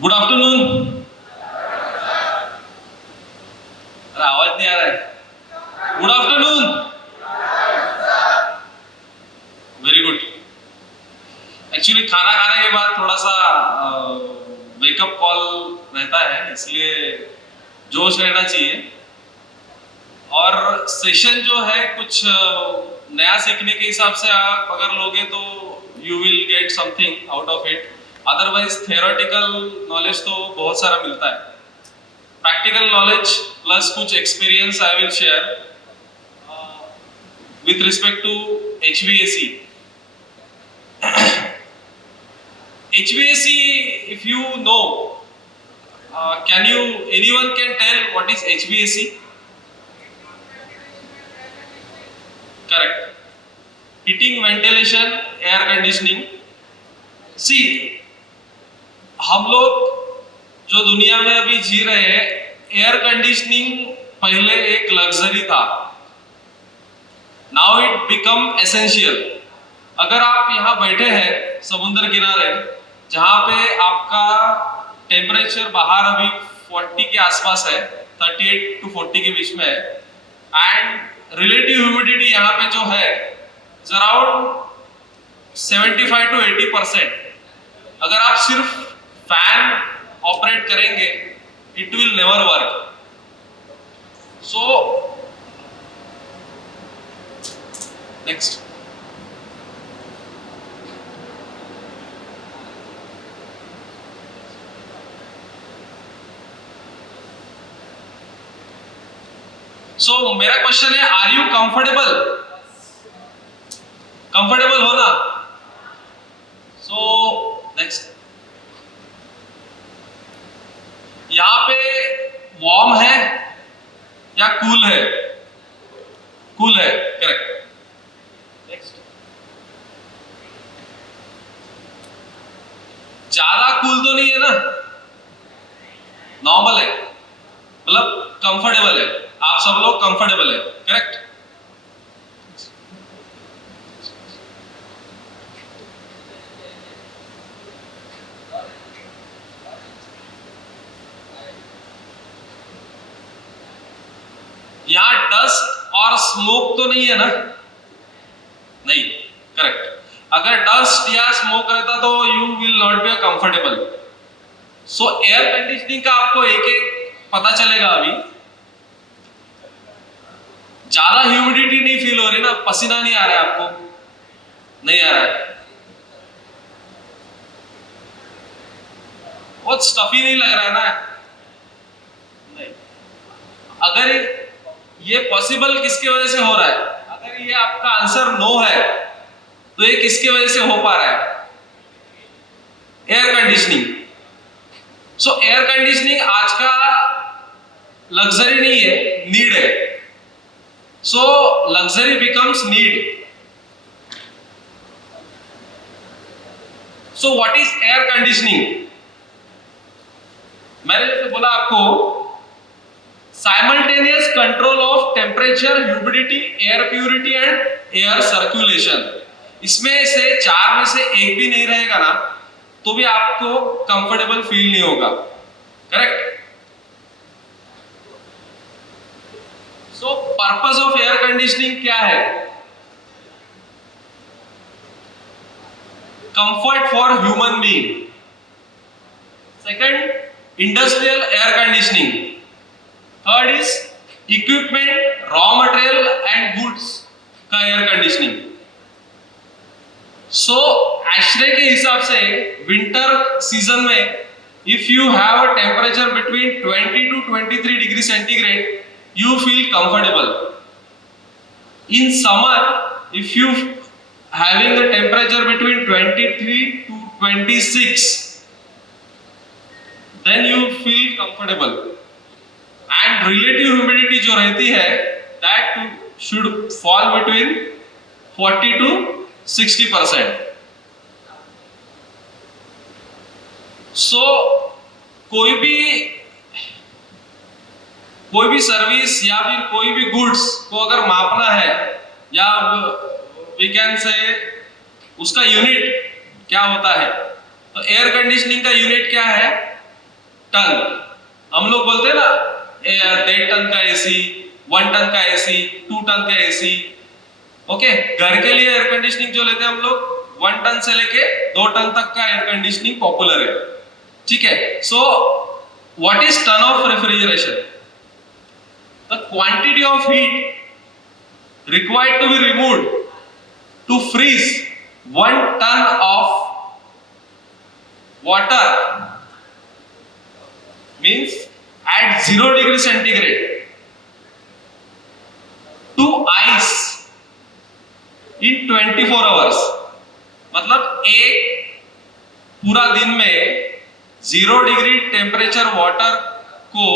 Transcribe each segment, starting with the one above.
Good afternoon. अरे आवाज नहीं आ रहा है। Good afternoon. Very good. Actually खाना खाने के बाद थोड़ा सा वेकअप कॉल रहता है, इसलिए जोश रहना चाहिए। और सेशन जो है कुछ नया सीखने के हिसाब से आप अगर लोगे तो you will get something out of it. Otherwise theoretical knowledge तो बहुत सारा मिलता है। प्रैक्टिकल नॉलेज प्लस कुछ experience I will share with respect to HVAC. HVAC, if you know, anyone can tell what is HVAC? Correct. Heating, ventilation, air conditioning. See, हम लोग जो दुनिया में अभी जी रहे हैं, एयर कंडीशनिंग पहले एक लग्जरी था। Now it become essential. अगर आप यहाँ बैठे हैं समुद्र किनारे, जहाँ पे आपका टेम्परेचर बाहर अभी 40 के आसपास है, 38 to 40 के बीच में है, एंड रिलेटिव ह्यूमिडिटी यहाँ पे जो है अराउंड 75 to 80%। अगर आप सिर्फ फैन ऑपरेट करेंगे, it will never work. So next, so मेरा क्वेश्चन है, आर यू कंफर्टेबल? कंफर्टेबल हो ना? सो नेक्स्ट, यहाँ पे वार्म है या कूल है? कूल है, करेक्ट। ज्यादा कूल तो नहीं है ना, नॉर्मल है, मतलब कंफर्टेबल है। आप सब लोग कंफर्टेबल है, करेक्ट। यहां डस्ट और स्मोक तो नहीं है ना? नहीं, करेक्ट। अगर डस्ट या स्मोक रहता तो you will not be comfortable. So air conditioning का आपको एक एक पता चलेगा। अभी ज्यादा ह्यूमिडिटी नहीं फील हो रही ना, पसीना नहीं आ रहा है आपको? नहीं आ रहा है? बहुत स्टफी नहीं लग रहा है ना? नहीं। अगर ये पॉसिबल किसकी वजह से हो रहा है? अगर ये आपका आंसर नो है तो ये किसकी वजह से हो पा रहा है? Air conditioning. So air conditioning आज का लग्जरी नहीं है, नीड है। So luxury becomes need. So what is air conditioning? मैंने जैसे बोला आपको, simultaneous control of temperature, humidity, air purity and air circulation. इसमें से चार में से एक भी नहीं रहेगा ना, तो भी आपको कंफर्टेबल फील नहीं होगा, correct. So purpose of air conditioning क्या है? Comfort for human being. Second, industrial air conditioning. Third is equipment, raw material and goods का एयर कंडीशनिंग। सो एशरे के हिसाब से विंटर सीजन में if you have a temperature between 20 to 23 degree centigrade, you feel comfortable. In summer, if you having a temperature between 23 to 26, then you feel comfortable. And relative humidity जो रहती है, that should fall between 40 to 60%. So कोई भी service या फिर कोई भी goods को अगर मापना है, या वी कैन से उसका यूनिट क्या होता है, तो एयर कंडीशनिंग का यूनिट क्या है? टन, हम लोग बोलते हैं ना 1.5 टन का एसी, 1 टन का एसी, 2 टन का एसी। ओके, घर के लिए एयर कंडीशनिंग जो लेते हैं हम लोग 1 टन से लेके 2 टन तक का एयर कंडीशनिंग पॉपुलर है। ठीक है, so what is ton of refrigeration? The quantity of heat required to be removed to freeze 1 ton of water means at 0 degree centigrade to ice in 24 hours। मतलब एक पूरा दिन में 0 डिग्री टेम्परेचर वाटर को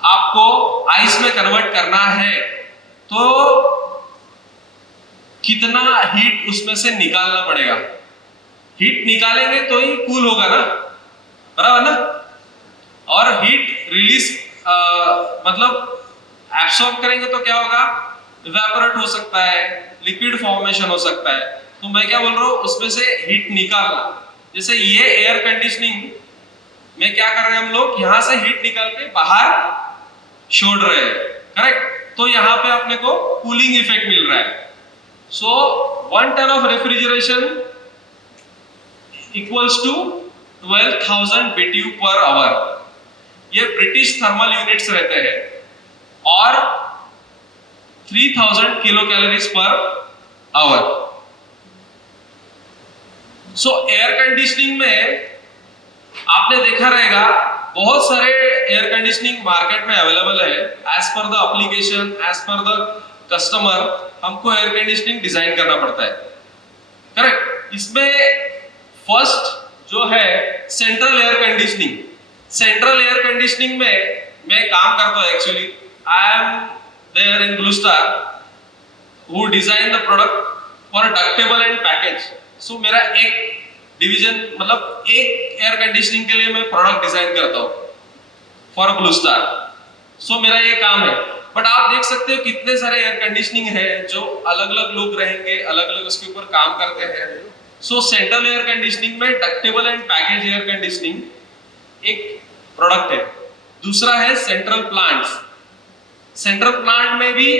आपको आइस में convert करना है, तो कितना हीट उसमें से निकालना पड़ेगा? हीट निकालेंगे तो ही कूल होगा ना, बराबर ना? और हीट रिलीज मतलब एब्सॉर्ब करेंगे तो क्या होगा? इवेपोरेट हो सकता है, लिक्विड फॉर्मेशन हो सकता है। तो मैं क्या बोल रहा हूँ, उसमें से हीट निकालना। जैसे ये एयर कंडीशनिंग में क्या कर रहे हैं हम लोग, यहां से हीट निकाल के बाहर छोड़ रहे हैं, करेक्ट? तो यहाँ पे अपने को कूलिंग इफेक्ट मिल रहा है। So 1 ton of refrigeration equals to 12,000 BTU per hour. ये ब्रिटिश थर्मल यूनिट्स रहते हैं और 3000 kilo calories per hour. So air conditioning में आपने देखा रहेगा बहुत सारे एयर कंडीशनिंग मार्केट में अवेलेबल है। As per the application, as per the customer हमको एयर कंडीशनिंग डिजाइन करना पड़ता है, करेक्ट? इसमें फर्स्ट जो है central air conditioning. Central air conditioning में मैं काम करता हूं। Actually I am there in Blue Star who design the product for ductable and package. So मेरा एक डिवीजन, मतलब एक एयर कंडीशनिंग के लिए मैं प्रोडक्ट डिजाइन करता हूं फॉर ब्लू स्टार। सो मेरा ये काम है। बट आप देख सकते हो कितने सारे एयर कंडीशनिंग है जो अलग अलग लोग रहेंगे, अलग अलग उसके ऊपर काम करते हैं। सो सेंट्रल एयर कंडीशनिंग में ductable and package air conditioning एक प्रोडक्ट है। दूसरा है सेंट्रल प्लांट्स। सेंट्रल प्लांट में भी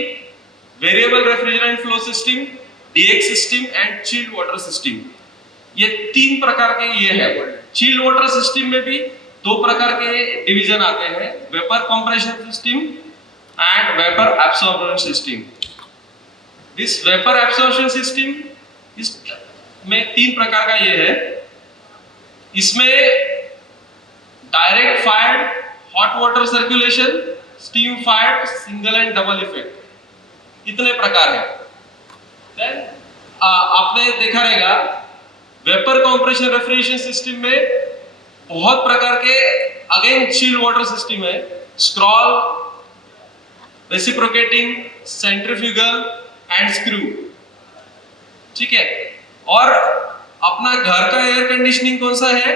variable refrigerant flow system, DX system and chilled water system, ये 3 प्रकार के ये है। चिल्ड वाटर सिस्टम में भी 2 प्रकार के डिवीजन आते हैं, vapour compression system and vapour absorption system. This vapour absorption system इस में 3 प्रकार का ये है। इसमें direct fired hot water circulation, steam fired single and double effect, इतने प्रकार है। देन आपने देखा रहेगा वेपर कंप्रेशन रेफ्रिजरेशन सिस्टम में बहुत प्रकार के अगेन चिल्ड वाटर सिस्टम है, scroll, reciprocating, centrifugal and screw. ठीक है, और अपना घर का एयर कंडीशनिंग कौन सा है?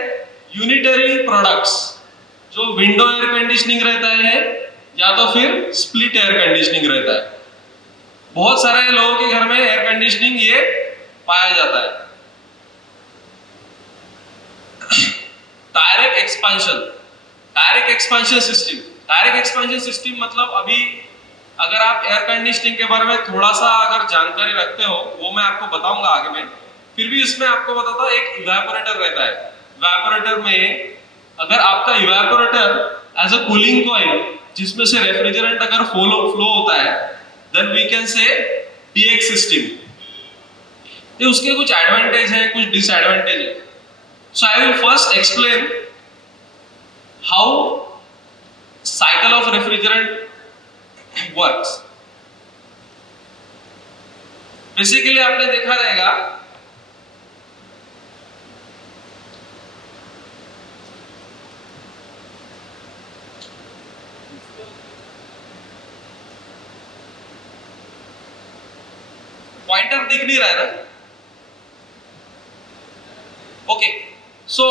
यूनिटरी प्रोडक्ट्स, जो विंडो एयर कंडीशनिंग रहता है या तो फिर स्प्लिट एयर कंडीशनिंग रहता है। बहुत सारे लोगों के घर में एयर कंडीशनिंग ये पाया जाता है। Direct expansion, direct expansion system. Direct expansion system मतलब अभी अगर आप एयर कंडीशनिंग के बारे में थोड़ा सा अगर जानकारी रखते हो, वो मैं आपको बताऊंगा आगे में। फिर भी उसमें आपको बताता हूं, एक इवेपोरेटर रहता है। इवेपोरेटर में अगर आपका evaporator as a cooling coil, जिसमें से रेफ्रिजरेंट अगर फ्लो होता है, then we can say DX system. तो उसके कुछ एडवांटेज है, कुछ डिसएडवांटेज है। So I will first explain how cycle of refrigerant works. Basically आपने देखा रहेगा पॉइंटर दिख नहीं रहा है ना? Okay, so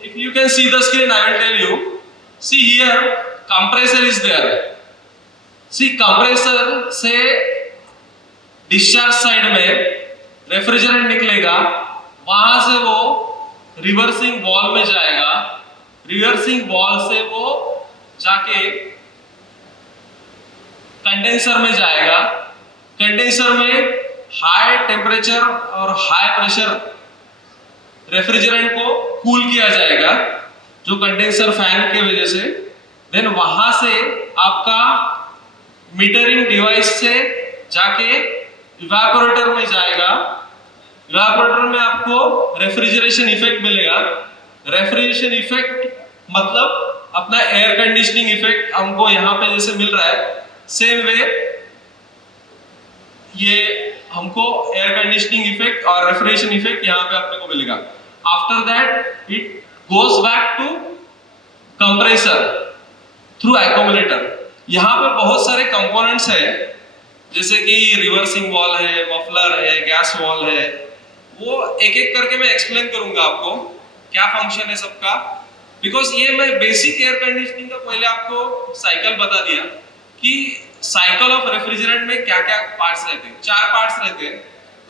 if you can see the screen, I will tell you. See here, compressor is there. See, compressor से discharge side में रेफ्रिजरेंट निकलेगा, वहां से वो रिवर्सिंग वॉल में जाएगा रिवर्सिंग वॉल से वो जाके कंडेंसर में जाएगा। कंडेंसर में हाई टेम्परेचर और हाई प्रेशर रेफ्रिजरेंट को कूल किया जाएगा जो कंडेंसर फैन के वजह से। देन वहां से आपका मीटरिंग डिवाइस से जाके इवेपोरेटर में जाएगा। इवेपोरेटर में आपको रेफ्रिजरेशन इफेक्ट मिलेगा। रेफ्रिजरेशन इफेक्ट मतलब अपना एयर कंडीशनिंग इफेक्ट हमको यहाँ पे जैसे मिल रहा है, सेम वे ये हमको एयर कंडीशनिंग इफेक्ट और रेफ्रिजरेशन इफेक्ट यहाँ पे आपको मिलेगा। After that it goes back to compressor through accumulator. यहाँ पे बहुत सारे कंपोनेंट्स है, जैसे कि रिवर्सिंग वॉल है, मफलर है, गैस वॉल है। वो एक एक करके मैं एक्सप्लेन करूंगा आपको क्या फंक्शन है सबका। बिकॉज ये मैं बेसिक एयर कंडीशनिंग का पहले आपको साइकिल बता दिया कि साइकिल ऑफ रेफ्रिजरेंट में क्या क्या पार्ट्स रहते हैं। 4 पार्ट्स रहते हैं,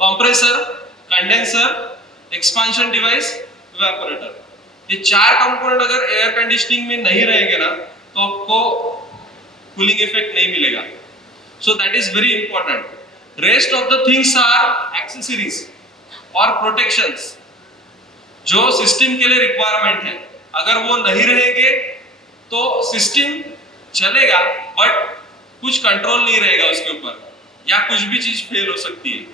compressor, condenser, expansion device, evaporator. ये 4 कंपोनेंट अगर एयर कंडीशनिंग में नहीं रहेंगे ना तो आपको कूलिंग इफेक्ट नहीं मिलेगा। So that is very important. Rest of the things are accessories और प्रोटेक्शंस जो सिस्टम के लिए रिक्वायरमेंट है। अगर वो नहीं रहेंगे तो सिस्टम चलेगा बट कुछ कंट्रोल नहीं रहेगा उसके ऊपर, या कुछ भी चीज फेल हो सकती है।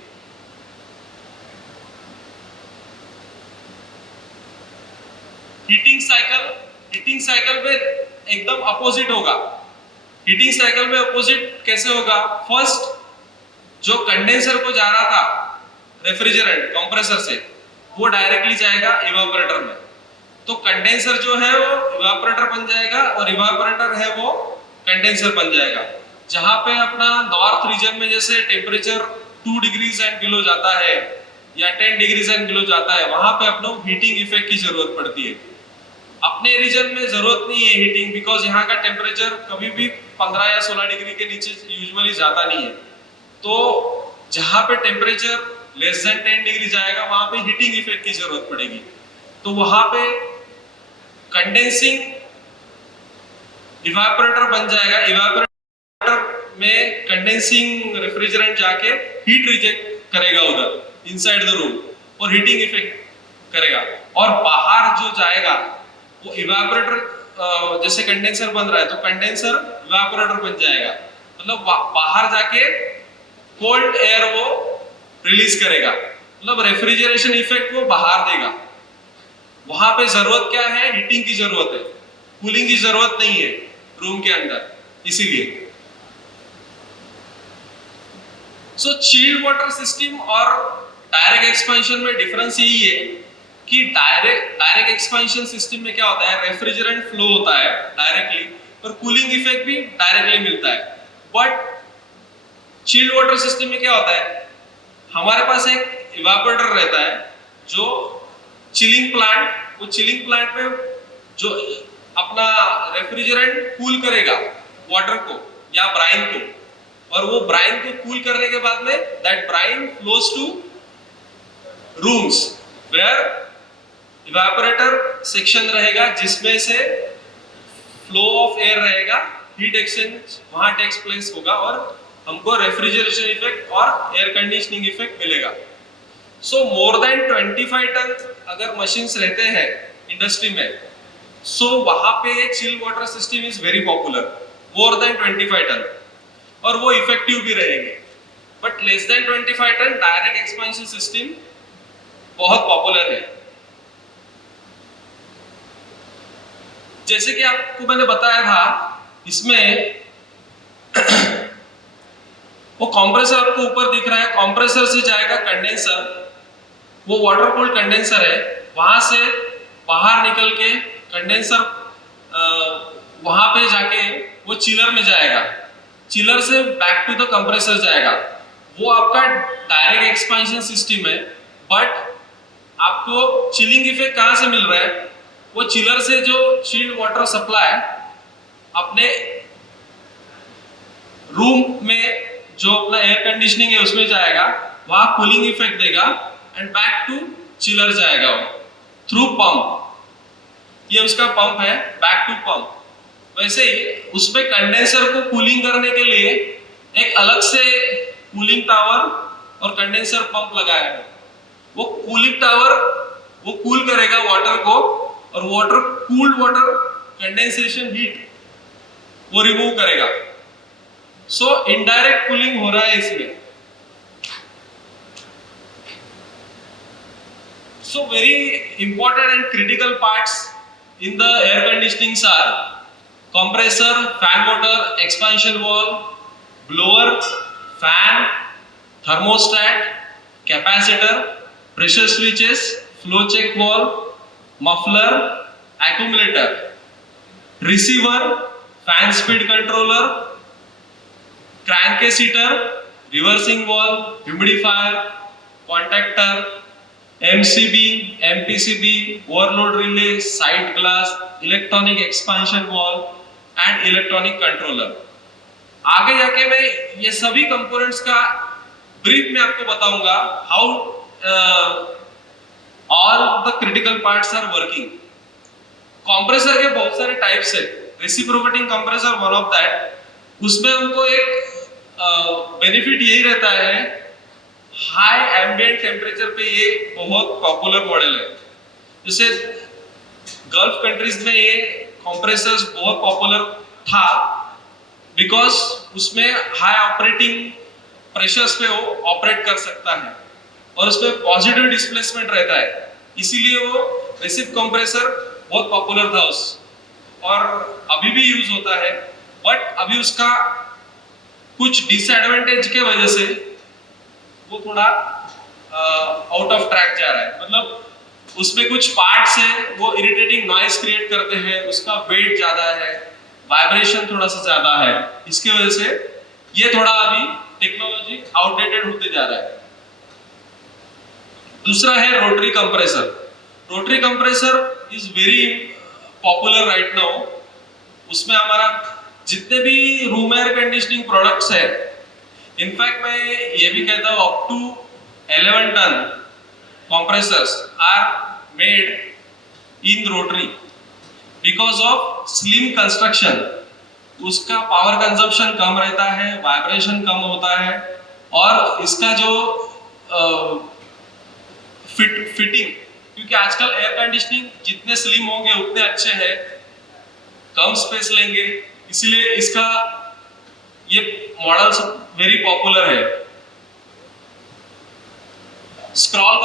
हीटिंग साइकिल में एकदम अपोजिट होगा। हीटिंग साइकिल में अपोजिट कैसे होगा? फर्स्ट जो कंडेंसर को जा रहा था रेफ्रिजरेंट कंप्रेसर से, वो डायरेक्टली जाएगा इवेपोरेटर में। तो कंडेंसर जो है वो इवेपोरेटर बन जाएगा और इवेपोरेटर है वो कंडेंसर बन जाएगा। जहां पे अपना नॉर्थ रीजन में जैसे टेम्परेचर 2 डिग्रीज एंड बिलो जाता है या 10 डिग्रीज एंड बिलो जाता है, वहां पे अपनों हीटिंग इफेक्ट की जरूरत पड़ती है। अपने रीजन में जरूरत नहीं है हीटिंग, बिकॉज यहाँ का टेम्परेचर कभी भी 15 या 16 डिग्री के नीचे यूजुअली जाता नहीं है। तो जहां पे टेम्परेचर लेस देन 10 डिग्री जाएगा वहां पे हीटिंग इफेक्ट की जरूरत पड़ेगी। तो वहां पे कंडेंसिंग इवेपोरेटर बन जाएगा। इवेपोरेटर में कंडेंसिंग रेफ्रिजरेंट जाके हीट रिजेक्ट करेगा उधर इनसाइड द रूम और हीटिंग इफेक्ट करेगा। और बाहर जो जाएगा वो इवेपोरेटर, जैसे कंडेंसर बन रहा है तो कंडेंसर इवेपोरेटर बन जाएगा। मतलब बाहर जाके कोल्ड एयर वो रिलीज करेगा, मतलब रेफ्रिजरेशन इफेक्ट वो बाहर देगा। वहां पे जरूरत क्या है? हीटिंग की जरूरत है, कूलिंग की जरूरत नहीं है रूम के अंदर। इसीलिए सो चिल्ड वाटर सिस्टम और डायरेक्ट एक्सपेंशन में डिफरेंस यही है कि डायरेक्ट एक्सपेंशन सिस्टम में क्या होता है, रेफ्रिजरेंट फ्लो होता है डायरेक्टली और कूलिंग इफेक्ट भी डायरेक्टली मिलता है। बट चिल्ड वाटर सिस्टम में क्या होता है, हमारे पास एक इवेपोरेटर रहता है जो चिलिंग प्लांट, वो चिलिंग प्लांट में जो अपना रेफ्रिजरेंट कूल करेगा वाटर को या ब्राइन को, और वो ब्राइन को कूल करने के बाद में that brine flows to rooms where evaporator section रहेगा जिसमें से फ्लो ऑफ एयर रहेगा, हीट एक्सचेंज वहां टेक्स प्लेस होगा और हमको रेफ्रिजरेशन इफेक्ट और एयर कंडीशनिंग इफेक्ट मिलेगा। सो मोर देन 25 टन अगर मशीन्स रहते हैं इंडस्ट्री में, सो वहां पे chill water system is very popular, more than 25 ton, और वो इफेक्टिव भी रहेंगे। But less than 25 ton direct expansion system बहुत पॉपुलर है। जैसे कि आपको मैंने बताया था, इसमें वो कंप्रेसर आपको ऊपर दिख रहा है, कंप्रेसर से जाएगा कंडेंसर, वो वाटर कूल्ड कंडेंसर है, वहां से बाहर निकल के कंडेंसर वहां पे जाके वो चिलर में जाएगा, चिलर से बैक टू द कंप्रेसर जाएगा। वो आपका डायरेक्ट एक्सपेंशन सिस्टम है। बट आपको चिलिंग इफेक्ट कहां से मिल रहा है? वो चिलर से जो चिल्ड वाटर सप्लाई अपने रूम में जो अपना एयर कंडीशनिंग है उसमें जाएगा, वहां कूलिंग इफेक्ट देगा एंड बैक टू चिलर जाएगा थ्रू पंप। ये उसका पंप है, बैक टू पंप। वैसे ही उसमें कंडेंसर को कूलिंग करने के लिए एक अलग से कूलिंग टावर और कंडेंसर पंप लगाया है। वो कूलिंग टावर वो कूल करेगा वाटर को, और water cooled water condensation heat वो रिमूव करेगा। सो इनडायरेक्ट कूलिंग हो रहा है इसमें। So very important and critical parts in the air conditioning are compressor, fan motor, expansion valve, blower, fan, thermostat, capacitor, pressure switches, flow check valve, muffler, accumulator, receiver, fan speed controller, crankcase heater, reversing valve, humidifier, contactor, MCB, MPCB, overload relay, side glass, electronic expansion valve and electronic controller। आगे जाके मैं ये सभी components का brief में आपको बताऊंगा how all the critical parts are working. Compressor के बहुत सारे टाइप्स है, reciprocating compressor one of that. उसमें हमको एक बेनिफिट यही रहता है, हाई एम्बिएंट टेम्परेचर पे ये बहुत पॉपुलर मॉडल है। जैसे गल्फ कंट्रीज में ये कंप्रेसर्स बहुत पॉपुलर था बिकॉज उसमें हाई ऑपरेटिंग प्रेशर्स पे वो ऑपरेट कर सकता है और उसमें पॉजिटिव डिस्प्लेसमेंट रहता है, इसीलिए वो रेसिप कंप्रेसर बहुत पॉपुलर था उस, और अभी भी यूज होता है। बट अभी उसका कुछ डिसएडवांटेज के वजह से वो थोड़ा आउट ऑफ ट्रैक जा रहा है। मतलब उसमें कुछ पार्ट्स है वो इरिटेटिंग नॉइज क्रिएट करते हैं, उसका वेट ज्यादा है, वाइब्रेशन थोड़ा सा ज्यादा है, इसकी वजह से ये थोड़ा अभी टेक्नोलॉजी आउटडेटेड होते जा रहा है। दूसरा है rotary compressor. Rotary compressor is very popular right now. उसमें हमारा जितने भी रूम एयर कंडीशनिंग प्रोडक्ट्स है, इनफैक्ट मैं ये भी कहता हूँ up to 11 ton compressors are made in rotary because of slim construction। उसका पावर कंजम्पशन कम रहता है, वाइब्रेशन कम होता है, और इसका जो फिटिंग, क्योंकि आजकल एयर कंडीशनिंग जितने स्लिम होंगे उतने अच्छे हैं, कम स्पेस लेंगे, इसीलिए इसका ये मॉडल्स वेरी पॉपुलर है। Scroll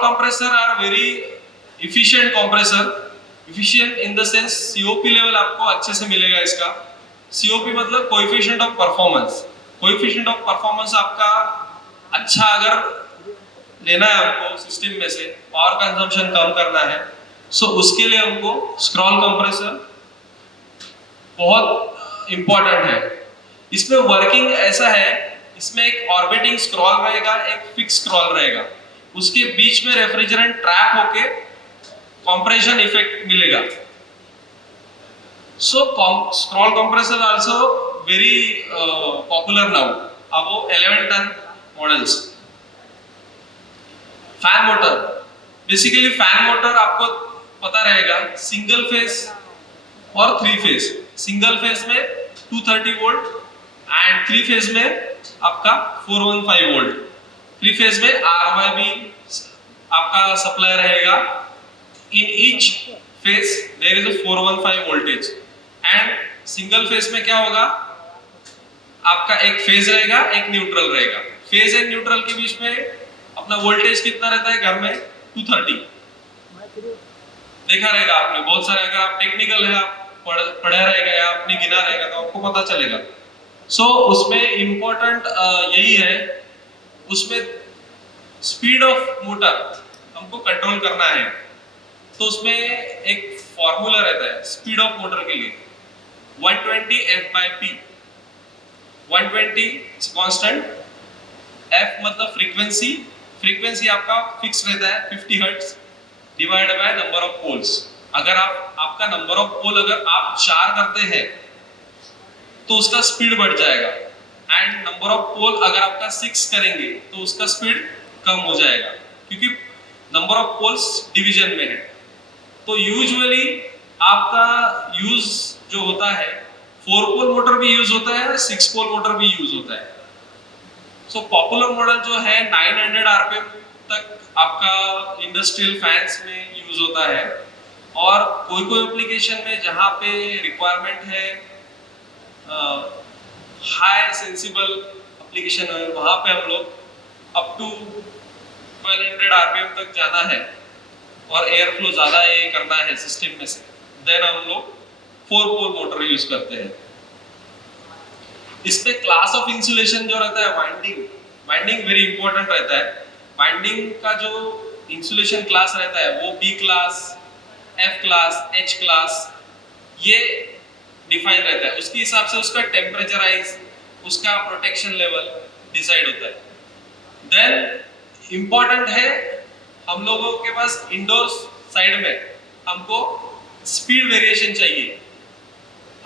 compressor are very efficient compressor. Efficient in the sense COP level आपको अच्छे से मिलेगा इसका। सीओपी मतलब coefficient of performance. Coefficient of performance आपका अच्छा अगर लेना है हमको सिस्टम में से, पावर कंजम्पशन कम करना है, सो उसके लिए हमको स्क्रॉल कंप्रेसर बहुत इंपॉर्टेंट है। इसमें वर्किंग ऐसा है, इसमें एक ऑर्बिटिंग स्क्रॉल रहेगा, एक फिक्स स्क्रॉल रहेगा, उसके बीच में रेफ्रिजरेंट ट्रैप होके कंप्रेशन इफेक्ट मिलेगा। So scroll compressor also very popular now, अब 11 ton models. Fan motor, basically fan motor आपको पता रहेगा सिंगल फेज और 3 फेज। सिंगल फेज में 230 वोल्ट एंड 3 फेज में आपका 415 वोल्ट। 3 फेज में RYB आपका सप्लाई रहेगा। In each phase there is a 415 voltage. And single phase में क्या होगा, आपका एक फेज रहेगा, एक न्यूट्रल रहेगा। फेज एंड न्यूट्रल के बीच में अपना वोल्टेज कितना रहता है घर में, 230। देखा रहेगा आपने बहुत सारे, अगर आप टेक्निकल है, आप पढ़ा रहेगा या आपने गिना रहेगा तो आपको पता चलेगा। सो उसमें इंपॉर्टेंट यही है, उसमें स्पीड ऑफ मोटर हमको कंट्रोल करना है, तो उसमें एक फॉर्मूला रहता है स्पीड ऑफ मोटर के लिए, 120 F/P। 120 कांस्टेंट, F मतलब फ्रीक्वेंसी, फ्रीक्वेंसी आपका फिक्स रहता है 50 hertz divided by number of poles. अगर आपका नंबर ऑफ पोल अगर आप 4 करते हैं तो उसका स्पीड बढ़ जाएगा, एंड नंबर ऑफ पोल अगर आपका 6 करेंगे तो उसका स्पीड कम हो जाएगा, क्योंकि नंबर ऑफ पोल्स डिवीजन में है। तो यूजुअली आपका यूज जो होता है 4 पोल मोटर भी यूज होता है, 6 पोल मोटर भी यूज होता है। सो पॉपुलर मॉडल जो है 900 आरपीएम तक आपका इंडस्ट्रियल फैंस में यूज होता है, और कोई कोई एप्लीकेशन में जहां पे रिक्वायरमेंट है हाई सेंसिबल एप्लीकेशन है, वहां पे हम लोग अप टू 1200 आरपीएम तक जाना है और एयर फ्लो ज्यादा ये करना है सिस्टम में से, देन हम लोग 4 पोल मोटर यूज करते हैं। इसमें क्लास ऑफ इंसुलेशन जो रहता है वाइंडिंग वेरी इंपॉर्टेंट रहता है। वाइंडिंग का जो इंसुलेशन क्लास रहता है वो B class, F class, H class ये डिफाइन रहता है। उसके हिसाब से उसका टेम्परेचराइज, उसका प्रोटेक्शन लेवल डिसाइड होता है। देन इंपॉर्टेंट है हम लोगों के पास इंडोर साइड में हमको स्पीड वेरिएशन चाहिए।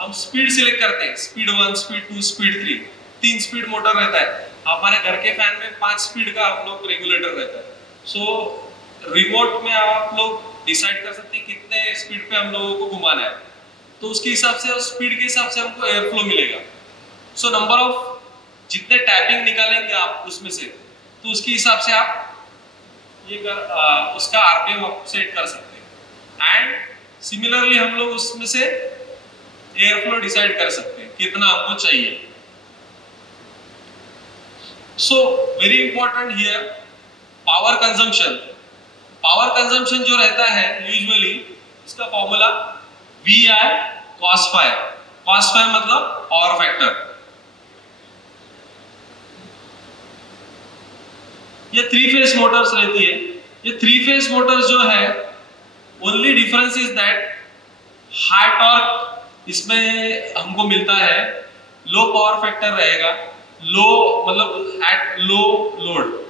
हम स्पीड सिलेक्ट करते हैं, speed 1, speed 2, speed 3, 3 speed motor रहता है। हमारे घर के फैन में 5 स्पीड का हम लोग रेगुलेटर रहता है। सो रिमोट में आप लोग डिसाइड कर सकते हैं कितने स्पीड पे हम लोगों को घुमाना है, तो उसके हिसाब से और स्पीड के हिसाब से हमको एयर फ्लो मिलेगा। सो नंबर ऑफ जितने टैपिंग निकालेंगे आप उसमें से, तो उसके हिसाब से आप उसका आरपीएम आप सेट कर सकते हैं। एंड सिमिलरली हम लोग उसमें से एयर फ्लो डिसाइड कर सकते हैं कितना हमको चाहिए। So very important here power consumption. Power consumption जो रहता है यूजुअली इसका formula VI cos phi। cos phi मतलब पावर फैक्टर। ये 3 फेज मोटर्स रहती है। ये 3 फेज मोटर्स जो है only difference is that high torque इसमें हमको मिलता है, लो पावर फैक्टर रहेगा, लो मतलब एट लो लोड,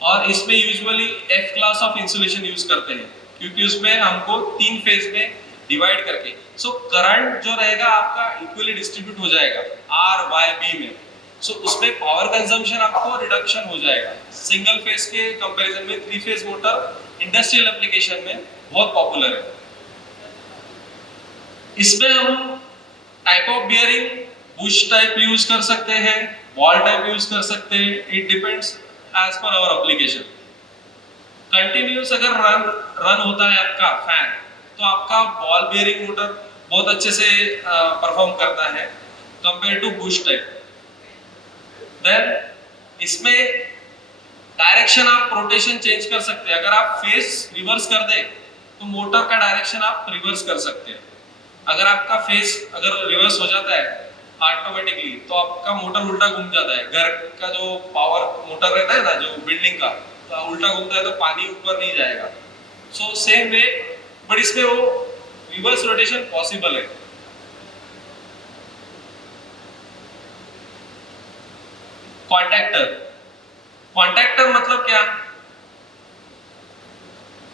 और इसमें usually F class of insulation use करते हैं क्योंकि उसमें हमको 3 फेज में डिवाइड करके सो करंट जो रहेगा आपका इक्वली डिस्ट्रीब्यूट हो जाएगा R by B में। सो उसमें पावर कंजम्पशन आपको रिडक्शन हो जाएगा। सिंगल फेज के कंपैरिजन में 3 फेज मोटर इंडस्ट्रियल एप्लीकेशन में बहुत पॉपुलर है। इसमें हम type of bearing bush type use कर सकते हैं, बॉल टाइप यूज कर सकते हैं, it depends as per our application. Continuous अगर रन होता है आपका फैन, तो आपका बॉल बियरिंग मोटर बहुत अच्छे से परफॉर्म करता है compare to bush type. Then इसमें डायरेक्शन आप रोटेशन चेंज कर सकते हैं। अगर आप फेस रिवर्स कर दें तो मोटर का डायरेक्शन आप रिवर्स कर सकते हैं। अगर आपका फेस अगर रिवर्स हो जाता है ऑटोमेटिकली तो आपका मोटर उल्टा घूम जाता है। घर का जो पावर मोटर रहता है ना, जो बिल्डिंग का, तो उल्टा घूमता है तो पानी ऊपर नहीं जाएगा। सो सेम वे, बट इसमें वो रिवर्स रोटेशन पॉसिबल है। कॉन्टैक्टर मतलब क्या?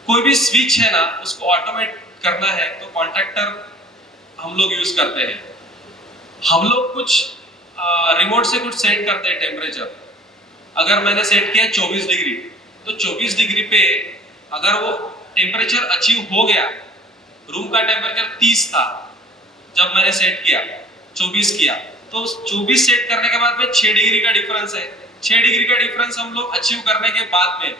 कोई भी स्विच है ना, उसको ऑटोमेट करना है तो कॉन्टैक्टर हम लोग यूज करते हैं। हम लोग कुछ रिमोट से कुछ सेट करते हैं टेम्परेचर। अगर मैंने सेट किया 24 डिग्री, तो 24 डिग्री पे अगर वो टेम्परेचर अचीव हो गया, रूम का टेम्परेचर 30 था जब मैंने सेट किया, 24 किया, तो 24 सेट करने के बाद में 6 डिग्री का डिफरेंस है। 6 डिग्री का डिफरेंस हम लोग अचीव करने के बाद में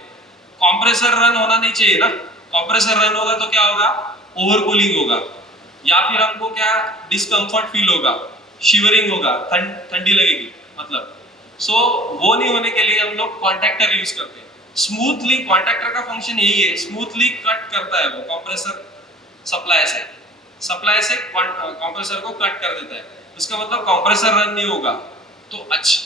कंप्रेसर रन होना नहीं चाहिए ना। कंप्रेसर रन होगा तो क्या होगा? ओवर कूलिंग होगा, या फिर हमको क्या डिस्कम्फर्ट फील होगा, शिवरिंग होगा, ठंडी लगेगी मतलब। सो वो नहीं होने के लिए हम लोग कॉन्टैक्टर यूज करते हैं। स्मूथली, कॉन्टैक्टर का फंक्शन यही है, स्मूथली कट करता है वो कंप्रेसर सप्लाई से कंप्रेसर को कट कर देता है। उसका मतलब कंप्रेसर रन नहीं होगा तो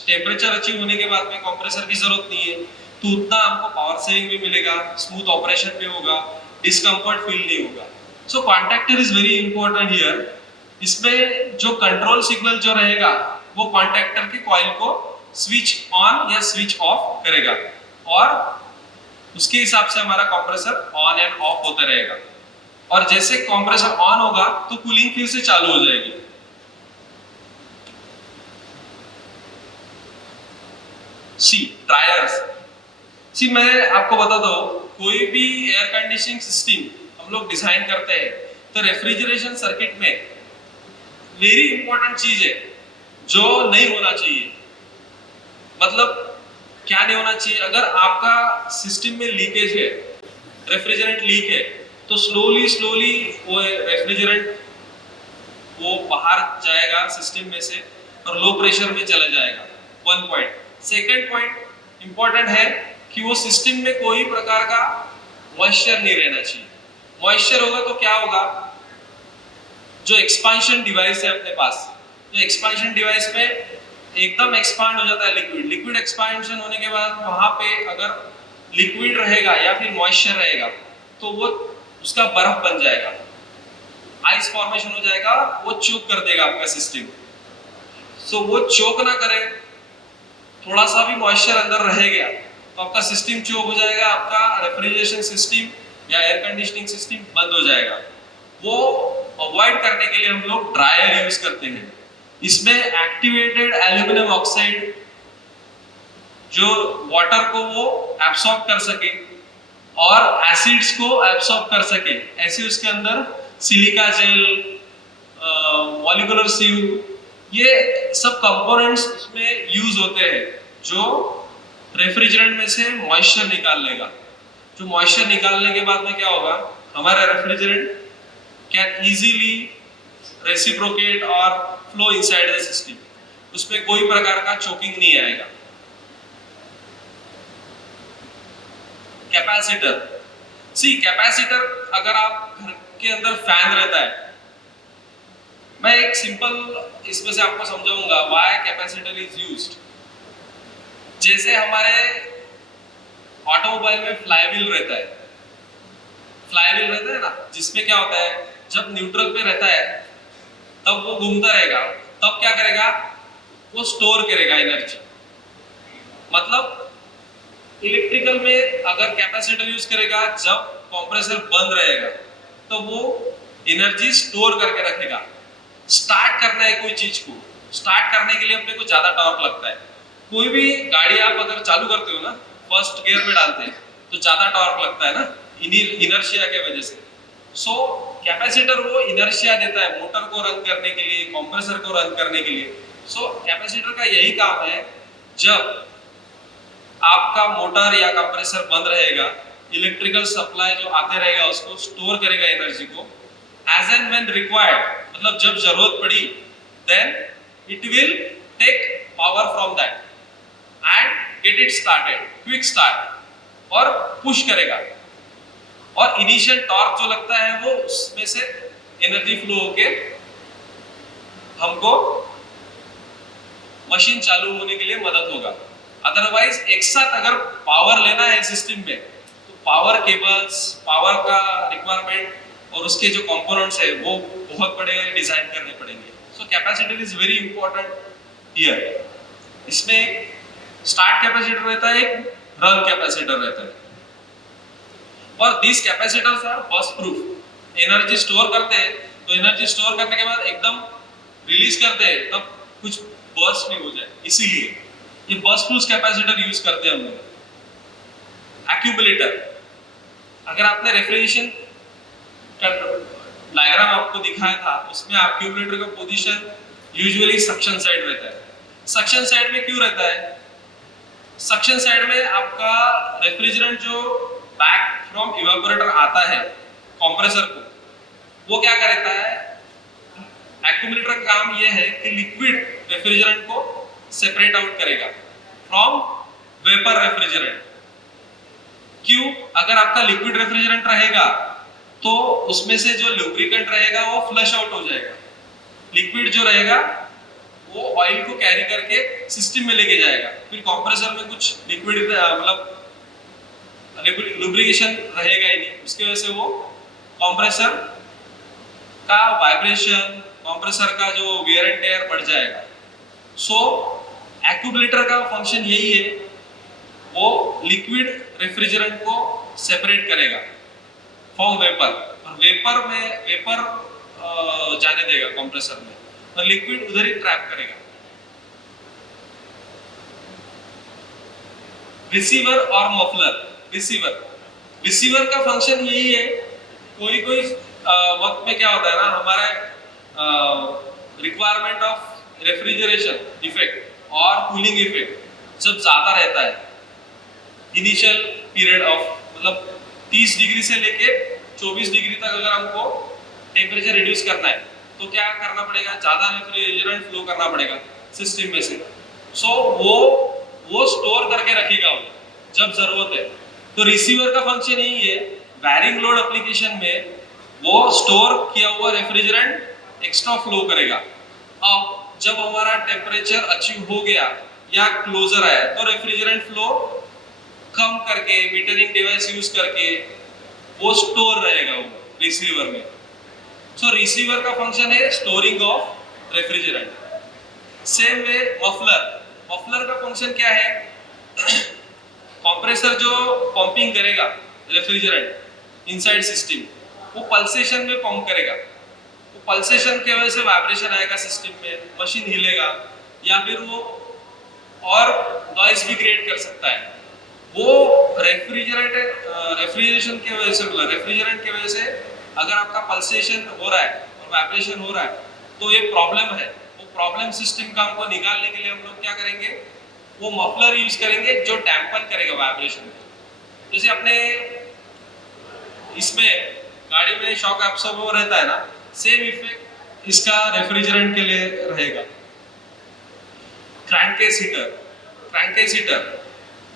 टेम्परेचर अचीव होने के बाद में कंप्रेसर की जरूरत नहीं है, तो उतना हमको पावर सेविंग भी मिलेगा, स्मूथ ऑपरेशन भी होगा, डिस्कम्फर्ट फील नहीं होगा। So contactor is very important here. इसमें जो कंट्रोल सिग्नल जो रहेगा वो कॉन्टैक्टर के कॉइल को स्विच ऑन या स्विच ऑफ करेगा, और उसके हिसाब से हमारा कंप्रेसर ऑन एंड ऑफ होता रहेगा। और जैसे कंप्रेसर ऑन होगा तो कूलिंग फिर से चालू हो जाएगी। ड्रायर्स। मैं आपको बता दो, कोई भी एयर कंडीशनिंग सिस्टम हम लोग डिजाइन करते हैं, तो रेफ्रिजरेशन सर्किट में वेरी इंपॉर्टेंट चीज है जो नहीं होना चाहिए। मतलब क्या नहीं होना चाहिए? अगर आपका सिस्टम में लीकेज है, रेफ्रिजरेंट लीक है, तो स्लोली स्लोली वो रेफ्रिजरेंट वो बाहर जाएगा सिस्टम में से और लो प्रेशर में चला जाएगा। One point. Second point important है कि वो सिस्टम में कोई प्रकार का मॉइस्चर नहीं रहना चाहिए। मॉइस्चर होगा तो क्या होगा? जो एक्सपांशन डिवाइस है अपने पास, तो एक्सपांशन डिवाइस में एकदम एक्सपांड हो जाता है लिक्विड। लिक्विड एक्सपांशन होने के बाद वहां पे अगर लिक्विड रहेगा या फिर मॉइस्चर रहेगा तो वो उसका बर्फ बन जाएगा, आइस फॉर्मेशन हो जाएगा, वो चोक कर देगा आपका सिस्टम। सो वो चोक ना करे, थोड़ा सा भी मॉइस्चर अंदर रह गया तो आपका सिस्टम चोक हो जाएगा, आपका रेफ्रिजरेशन सिस्टम या एयर कंडीशनिंग सिस्टम बंद हो जाएगा। वो अवॉइड करने के लिए हम लोग ड्रायर यूज करते हैं। इसमें एक्टिवेटेड एल्यूमिनियम ऑक्साइड जो वाटर को वो एब्सॉर्ब कर सके और एसिड्स को एब्सॉर्ब कर सके, ऐसे उसके अंदर सिलिका जेल, मॉलिक्यूलर सीव, ये सब कंपोनेंट्स उसमें यूज होते हैं जो रेफ्रिजरेंट में से मॉइस्चर निकाल लेगा। जो मॉइस्चर निकालने के बाद में क्या होगा? हमारा रेफ्रिजरेंट कैन इजीली रेसिप्रोकेट और फ्लो इनसाइड द सिस्टम। उसमें कोई प्रकार का चोकिंग नहीं आएगा। कैपेसिटर, सी कैपेसिटर, अगर आप घर के अंदर फैन रहता है, मैं एक सिंपल इसमें से आपको समझाऊंगा व्हाई कैपेसिटर इज यूज्ड। जैसे हमारे ऑटोमोबाइल में फ्लाईव्हील रहता है, फ्लाईव्हील रहता है ना, जिसमें क्या होता है, जब न्यूट्रल पे रहता है तब वो घूमता रहेगा, तब क्या करेगा? वो स्टोर करेगा एनर्जी। मतलब इलेक्ट्रिकल में अगर कैपेसिटर यूज करेगा, जब कंप्रेसर बंद रहेगा तो वो एनर्जी स्टोर करके रखेगा। स्टार्ट करना है कोई चीज को, स्टार्ट करने के लिए अपने को ज्यादा टॉर्क लगता है। कोई भी गाड़ी आप अगर चालू करते हो ना, फर्स्ट गियर में डालते हैं तो ज्यादा टॉर्क लगता है ना, इनर्शिया के वजह से। सो कैपेसिटर वो इनर्शिया देता है मोटर को रन करने के लिए, कंप्रेसर को रन करने के लिए। सो कैपेसिटर का यही काम है, जब आपका मोटर या कंप्रेसर बंद रहेगा, इलेक्ट्रिकल सप्लाई जो आते रहेगा उसको स्टोर करेगा एनर्जी को, एज एंड व्हेन रिक्वायर्ड, मतलब जब जरूरत पड़ी, then it will take power from that and get it started, quick start, और पुश करेगा। और इनिशियल टॉर्क जो लगता है वो उसमें से एनर्जी फ्लो होके हमको मशीन चालू होने के लिए मदद होगा। अदरवाइज एक साथ अगर पावर लेना है सिस्टम में तो पावर केबल्स, पावर का रिक्वायरमेंट और उसके जो कंपोनेंट्स है वो बहुत बड़े डिजाइन करने पड़ेंगे। So capacitor is very important here. इसमें एक स्टार्ट कैपेसिटर रहता है, एक रन कैपेसिटर रहता है, और this capacitors are burst proof. Energy store करते हैं तो एनर्जी स्टोर करने के बाद एकदम रिलीज करते हैं तब कुछ बर्स्ट नहीं हो जाए, इसीलिए ये बर्स्ट प्रूफ कैपेसिटर यूज करते हैं हम लोग। एक्यूमुलेटर, अगर आपने रेफ्रिजरेशन का डायग्राम आपको दिखाया था, उसमें एक्यूमुलेटर का पोजीशन यूजुअली सक्शन साइड रहता है। सक्शन साइड में क्यों रहता है? सक्शन साइड में आपका रेफ्रिजरेंट जो बैक फ्रॉम इवेपोरेटर आता है कंप्रेसर को, वो क्या करता है? एक्यूमुलेटर का काम ये है कि लिक्विड रेफ्रिजरेंट को सेपरेट आउट करेगा फ्रॉम वेपर रेफ्रिजरेंट। क्यों? अगर आपका लिक्विड रेफ्रिजरेंट रहेगा तो उसमें से जो लुब्रिकेंट रहेगा वो फ्लश आउट हो जाएगा। लिक्विड जो रहेगा वो ऑयल को कैरी करके सिस्टम में लेके जाएगा, फिर कंप्रेसर में कुछ लिक्विड मतलब लुब्रिकेशन रहेगा ही नहीं। उसकी वजह से वो कंप्रेसर का वाइब्रेशन, कंप्रेसर का जो वेयर एंड टेयर बढ़ जाएगा। सो एक्यूमुलेटर का फंक्शन यही है, वो लिक्विड रेफ्रिजरेंट को सेपरेट करेगा फ्रॉम वेपर, और वेपर जाने देगा कंप्रेसर में, और लिक्विड उधर ही ट्रैप करेगा। रिसीवर और मफलर। रिसीवर का फंक्शन यही है कोई कोई वक्त में क्या होता है ना, हमारे रिक्वायरमेंट ऑफ रेफ्रिजरेशन इफेक्ट और कूलिंग इफेक्ट जब ज्यादा रहता है, इनिशियल पीरियड ऑफ मतलब 30 डिग्री से लेके 24 डिग्री तक अगर हमको टेम्परेचर रिड्यूस करना है तो क्या करना पड़ेगा, ज्यादा रेफ्रिजरेंट फ्लो करना पड़ेगा सिस्टम में से। सो वो स्टोर करके रखेगा वो जब जरूरत है। तो रिसीवर का फंक्शन यही है, वैरिंग लोड एप्लीकेशन में वो स्टोर किया हुआ रेफ्रिजरेंट एक्स्ट्रा फ्लो करेगा। अब जब हमारा टेम्परेचर अचीव हो गया या क्लोजर आया तो रेफ्रिजरेंट फ्लो कम करके मीटरिंग डिवाइस यूज करके वो स्टोर रहेगा वो रिसीवर में। सो रिसीवर का फंक्शन है storing of refrigerant. Same way muffler का फंक्शन क्या है, कंप्रेसर जो पंपिंग करेगा रेफ्रिजरेंट इनसाइड सिस्टम, वो पल्सेशन में पंप करेगा। वो पल्सेशन की वजह से वाइब्रेशन आएगा सिस्टम में, मशीन हिलेगा या फिर वो और नॉइज भी क्रिएट कर सकता है। वो रेफ्रिजरेशन की वजह से रेफ्रिजरेंट की वजह से अगर आपका पल्सेशन हो रहा है और वाइब्रेशन हो रहा है तो ये प्रॉब्लम है। वो प्रॉब्लम सिस्टम का हमको निकालने के लिए हम लोग क्या करेंगे, वो मफलर यूज करेंगे जो डैम्पन करेगा वाइब्रेशन को। जैसे अपने इसमें गाड़ी में शॉक एब्सॉर्बर रहता है ना, सेम इफेक्ट इसका रेफ्रिजरेंट के लिए रहेगा। क्रैंकेस हीटर,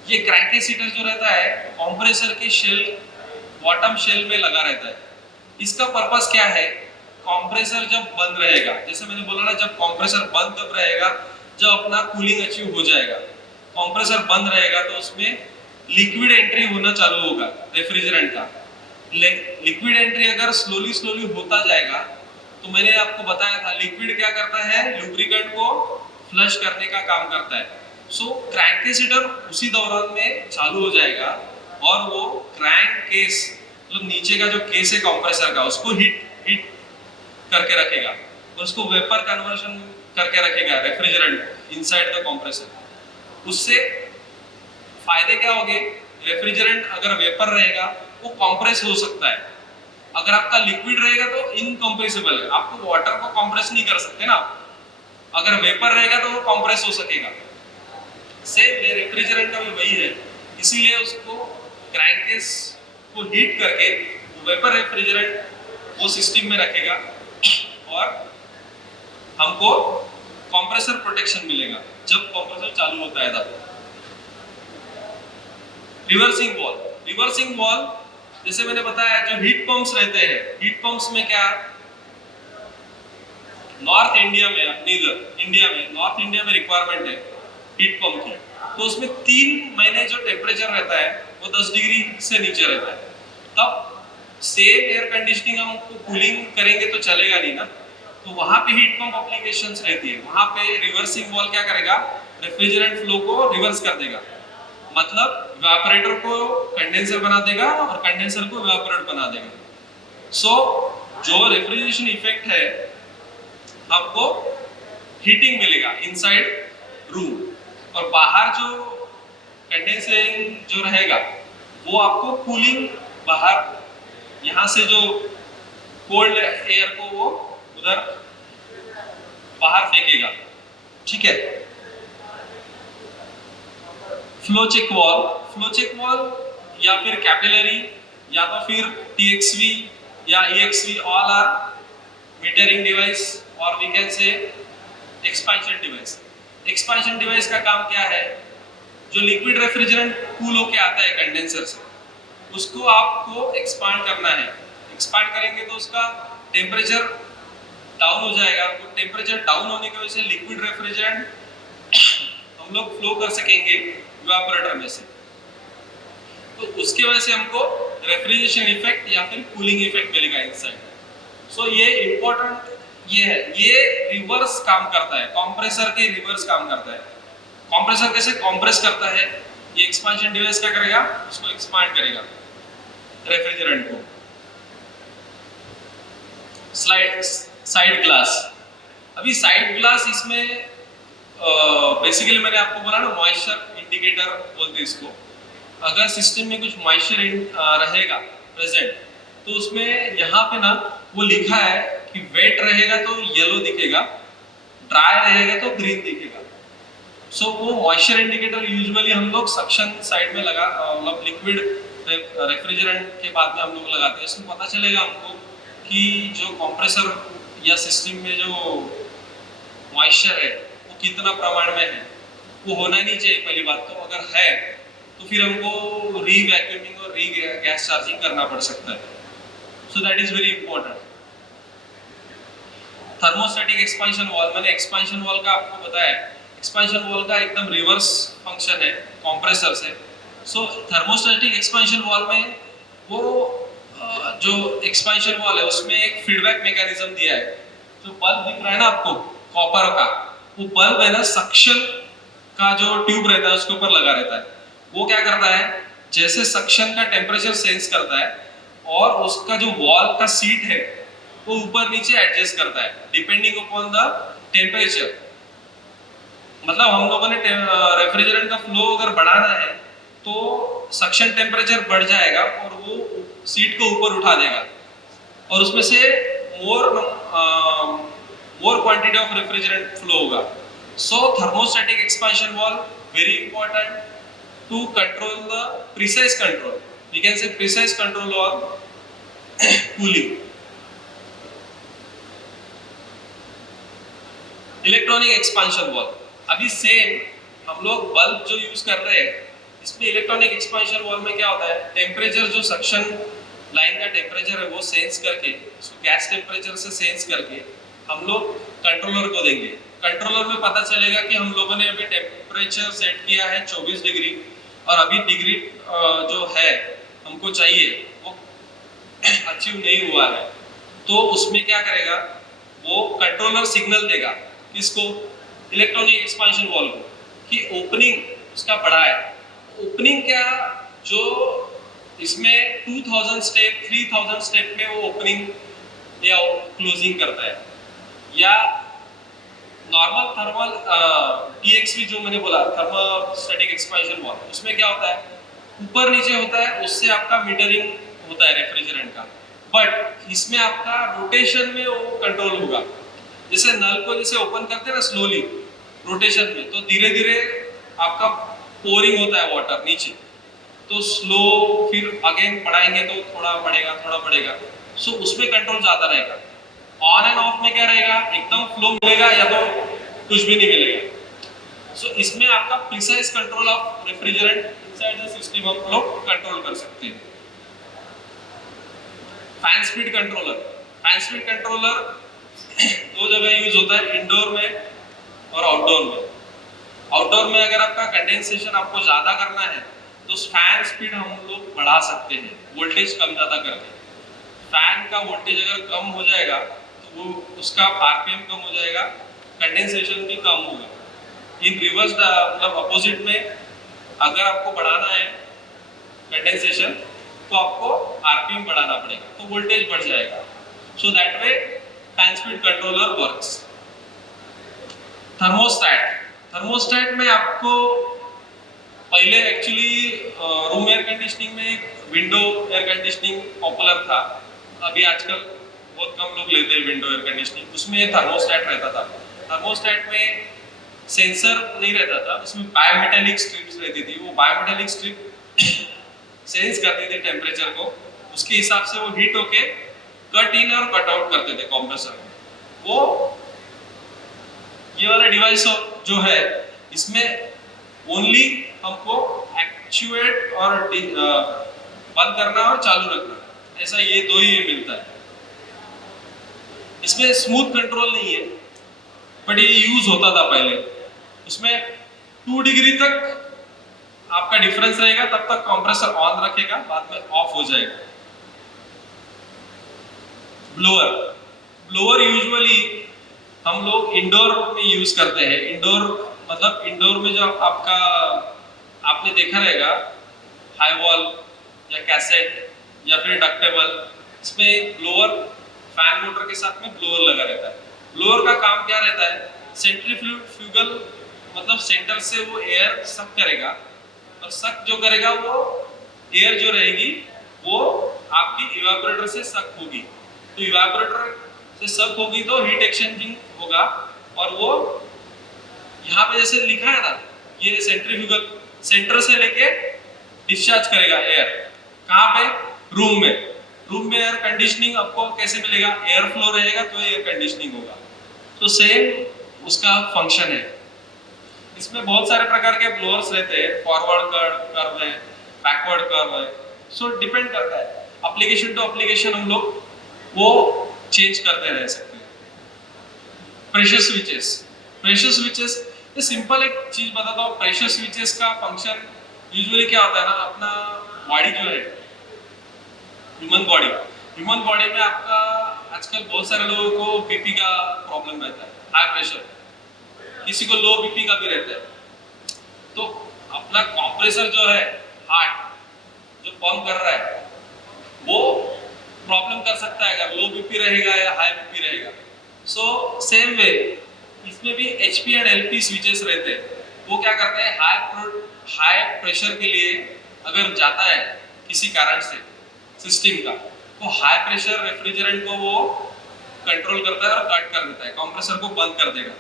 ये क्रैंकेस हीटर जो रहता है कंप्रेसर के शेल बॉटम शेल में लगा रहता है। इसका पर्पस क्या है, कंप्रेसर जब बंद रहेगा, जैसे मैंने बोला ना, जब कंप्रेसर बंद कब रहेगा, जब अपना कूलिंग अचीव हो जाएगा। कंप्रेसर बंद रहेगा तो उसमें लिक्विड एंट्री होना चालू होगा रेफ्रिजरेंट का। लिक्विड एंट्री अगर स्लोली होता जाएगा तो मैंने आपको बताया था लिक्विड क्या करता है, लुब्रिकेंट को फ्लश करने का काम करता है। सो क्रैंकेस हीटर उसी दौरान में चालू हो जाएगा और वो क्रैंक केस मतलब नीचे का जो केस है कंप्रेसर का, उसको हीट करके रखेगा और उसको वेपर कन्वर्शन करके रखेगा रेफ्रिजरेंट इनसाइड द कंप्रेसर। उससे फायदे क्या होंगे, रेफ्रिजरेंट अगर वेपर रहेगा वो कंप्रेस हो सकता है, अगर आपका लिक्विड रहेगा तो इनकंप्रेसिबल है, आपको वाटर को कंप्रेस नहीं कर सकते ना। अगर वेपर रहेगा तो वो कंप्रेस हो सकेगा। सेम रेफ्रिजरेंट का भी वही है, इसीलिए उसको क्रैंकेस को हीट करके वेपर रेफ्रिजरेंट वो सिस्टम में रखेगा और हमको कंप्रेसर प्रोटेक्शन मिलेगा जब कंप्रेसर चालू होता है तब। रिवर्सिंग वॉल जैसे मैंने बताया, जो हीट पंप्स रहते हैं, हीट पंप्स में क्या, नॉर्थ इंडिया में अपनी इंडिया में नॉर्थ इंडिया में रिक्वायरमेंट है हीट पंप की, तो उसमें 3 महीने जो टेम्परेचर रहता है वो 10 डिग्री से नीचे रहता है। तब सेम एयर कंडीशनिंग हम कूलिंग करेंगे तो चलेगा नहीं ना, तो वहां पे हीट पंप एप्लीकेशंस रहती है। वहां पे रिवर्सिंग वॉल क्या करेगा, रेफ्रिजरेंट फ्लो को रिवर्स कर देगा, मतलब इवेपोरेटर को कंडेंसर बना देगा और कंडेंसर को इवेपोरेट बना देगा। सो जो रेफ्रिजरेशन इफेक्ट है, आपको हीटिंग मिलेगा इनसाइड रूम और बाहर जो कंडेंसिंग जो रहेगा वो आपको कूलिंग बाहर यहाँ से जो कोल्ड एयर को वो उधर बाहर फेंकेगा। ठीक है। फ्लो चेक वॉल या फिर कैपिलरी या तो फिर TXV या EXV, all are metering device और we can say expansion device. Expansion device का काम क्या है, जो लिक्विड रेफ्रिजरेंट कूल होके आता है कंडेंसर से, उसको आपको एक्सपांड करना है। एक्सपांड करेंगे तो उसका टेम्परेचर डाउन हो जाएगा, तो टेम्परेचर डाउन होने की वजह से लिक्विड रेफ्रिजरेंट हम लोग फ्लो कर सकेंगे इवेपोरेटर में से, तो उसके वजह से हमको रेफ्रिजरेशन इफेक्ट या फिर कूलिंग इफेक्ट मिलेगा इनसाइड। सो ये इंपॉर्टेंट ये है, ये रिवर्स काम करता है, कंप्रेसर के रिवर्स काम करता है। कंप्रेसर कैसे कंप्रेस करता है, ये एक्सपेंशन डिवाइस क्या करेगा, उसको एक्सपांड करेगा रेफ्रिजरेंट को। साइड ग्लास, अभी साइड ग्लास इसमें बेसिकली मैंने आपको बोला ना, मॉइस्चर इंडिकेटर बोलते हैं इसको। अगर सिस्टम में कुछ मॉइस्चर रहेगा प्रेजेंट तो उसमें यहाँ पे ना वो लिखा है कि वेट रहेगा तो येलो दिखेगा, ड्राई रहेगा तो ग्रीन दिखेगा। सो वो मॉइस्चर इंडिकेटर यूजुअली हम लोग सक्शन साइड में लगा, मतलब लिक्विड रेफ्रिजरेंट के बाद में हम लोग लगाते हैं। इसमें पता चलेगा हमको कि जो कंप्रेसर या सिस्टम में जो मॉइस्चर है वो कितना प्रमाण में है। वो होना नहीं चाहिए पहली बात तो, अगर है तो फिर हमको री वैक्यूमिंग और री गैस चार्जिंग करना पड़ सकता है। So that is very important. Thermostatic expansion valve, मैंने एक्सपेंशन वाल्व का आपको बताया, एक्सपेंशन वाल्व का एकदम रिवर्स फंक्शन है कंप्रेसर से। सो थर्मोस्टैटिक एक्सपेंशन वाल्व में वो जो एक्सपेंशन वाल्व है उसमें एक फीडबैक मैकेनिज्म दिया है। जो बल्ब दिख रहा है ना आपको कॉपर का, वो बल्ब है ना सक्शन का जो ट्यूब रहता है उसके ऊपर लगा रहता है। वो क्या करता है, जैसे सक्शन का टेम्परेचर सेंस करता है और उसका जो वॉल का सीट है वो ऊपर नीचे एडजस्ट करता है डिपेंडिंग अपॉन द टेम्परेचर। मतलब हम लोगों ने रेफ्रिजरेंट का फ्लो अगर बढ़ाना है तो सक्शन टेम्परेचर बढ़ जाएगा और वो सीट को ऊपर उठा देगा और उसमें से more quantity of refrigerant flow होगा। So thermostatic expansion valve very important to control the precise control. We can say precise control of cooling. Electronic expansion valve, अभी सेम हम लोग बल्ब जो यूज कर रहे हैं इसमें इलेक्ट्रॉनिक एक्सपेंशन वाल्व में क्या होता है, टेम्परेचर जो सक्शन लाइन का टेम्परेचर है वो सेंस करके, उसको गैस टेम्परेचर से सेंस करके हम लोग कंट्रोलर को देंगे। कंट्रोलर में पता चलेगा कि हम लोगों ने अभी टेम्परेचर सेट किया है 24 डिग्री और अभी डिग्री जो है हमको चाहिए वो अचीव नहीं हुआ है। तो उसमें क्या करेगा, वो कंट्रोलर सिग्नल देगा किसको, इलेक्ट्रॉनिक एक्सपेंशन वाल्व को, कि ओपनिंग उसका बड़ा है। ओपनिंग क्या, जो इसमें 2000 स्टेप 3000 स्टेप में वो ओपनिंग या क्लोजिंग करता है, या नॉर्मल थर्मल टीएक्सवी जो मैंने बोला थर्मोस्टैटिक एक्सपेंशन वाल्व, उसमें क्या होता है ऊपर नीचे होता है, उससे आपका मीटरिंग होता है रेफ्रिजरेंट का। बट इसमें आपका रोटेशन में वो कंट्रोल होगा। जैसे नल को जैसे ओपन करते हैं ना स्लोली रोटेशन में, तो धीरे धीरे आपका पोरिंग होता है वाटर नीचे, तो स्लो फिर अगेन बढ़ाएंगे तो थोड़ा बढ़ेगा। सो उसमें कंट्रोल ज्यादा रहेगा। ऑन एंड ऑफ में क्या रहेगा, एकदम फ्लो मिलेगा या तो कुछ भी नहीं मिलेगा। सो इसमें आपका precise control of refrigerant inside the system हम लोग कंट्रोल कर सकते हैं। Fan speed controller, fan speed controller दो जगह यूज होता है, इंडोर में और आउटडोर में। आउटडोर में अगर आपका कंडेंसेशन आपको ज्यादा करना है तो फैन स्पीड हम लोग बढ़ा सकते हैं वोल्टेज कम ज्यादा करके। फैन का वोल्टेज अगर कम हो जाएगा तो वो उसका आरपीएम कम हो जाएगा, कंडेंसेशन भी कम होगा। इन रिवर्स मतलब अपोजिट में अगर आपको बढ़ाना है कंडेंसेशन तो आपको आरपीएम बढ़ाना पड़ेगा, तो वोल्टेज बढ़ जाएगा। सो that way fan speed controller works. Thermostat, thermostat में आपको पहले एक्चुअली रूम एयर कंडीशनिंग में एक विंडो एयर कंडीशनिंग पॉपुलर था, अभी आजकल बहुत कम लोग लेते हैं विंडो एयर कंडीशनिंग, उसमें थर्मोस्टैट रहता था। थर्मोस्टैट में सेंसर नहीं रहता था, उसमें बायोमेटालिक स्ट्रिप्स रहती थी। वो बायोमेटालिक स्ट्रिप सेंस करती थी टेम्परेचर को, उसके हिसाब से वो हीट होके कट इन और कट आउट करते थे कंप्रेसर को। वो ये वाला डिवाइस जो है इसमें ओनली हमको एक्चुएट और बंद करना और चालू रखना, ऐसा ये दो ही मिलता है। इसमें स्मूथ कंट्रोल नहीं है, बट ये यूज होता था पहले। उसमें 2 डिग्री तक आपका डिफरेंस रहेगा, तब तक कंप्रेसर ऑन रखेगा, बाद में ऑफ हो जाएगा। ब्लोअर, ब्लोअर यूजुअली हम लोग इंडोर में यूज करते हैं। इंडोर मतलब इंडोर में जो आपका आपने देखा रहेगा हाई वॉल या कैसेट या फिर डक्टेबल, इसमें ब्लोअर फैन मोटर के साथ में ब्लोअर लगा रहता है। ब्लोअर का काम क्या रहता है, सेंट्रीफ्यूगल मतलब सेंटर से वो एयर सक करेगा और सक जो करेगा वो एयर जो रहेगी वो आपकी इवेपोरेटर से सक होगी, तो इवेपोरेटर से सक होगी तो हीट एक्सचेंजिंग होगा, और वो यहाँ पे जैसे लिखा है ना, ये सेंट्रीफ्यूगल सेंटर से लेके डिस्चार्ज करेगा एयर, कहाँ पे, रूम में। रूम में एयर कंडीशनिंग आपको कैसे मिलेगा, एयर फ्लो रहेगा तो एयर कंडीशनिंग होगा। तो सेम उसका फंक्शन है। इसमें बहुत सारे प्रकार के ब्लोअर्स रहते हैं, फॉरवर्ड कर्व है, बैकवर्ड कर्व है, सो डिपेंड करता है, एप्लीकेशन टू एप्लीकेशन हम लोग वो चेंज करते रह सकते हैं। प्रेशर स्विचेस, प्रेशर स्विचेस, ये सिंपल एक चीज बताता हूँ। प्रेशर स्विचेस का फंक्शन यूजुअली क्या होता है ना, अपना बॉडी जो है, ह्यूमन बॉडी में आपका आजकल बहुत सारे लोगों को बीपी का प्रॉब्लम रहता है, हाई प्रेशर, किसी को लो बीपी का भी रहता है। तो अपना कंप्रेसर जो है, हार्ट जो पंप कर रहा है, वो प्रॉब्लम कर सकता है अगर लो बीपी रहेगा या हाई बीपी रहेगा। सो सेम वे इसमें भी एचपी एंड एलपी स्विचेस रहते हैं। वो क्या करते हैं, हाई प्रेशर के लिए अगर जाता है किसी कारण से सिस्टम का, तो हाई प्रेशर रेफ्रिजरेंट को वो कंट्रोल करता है और कट कर देता है, कंप्रेसर को बंद कर देगा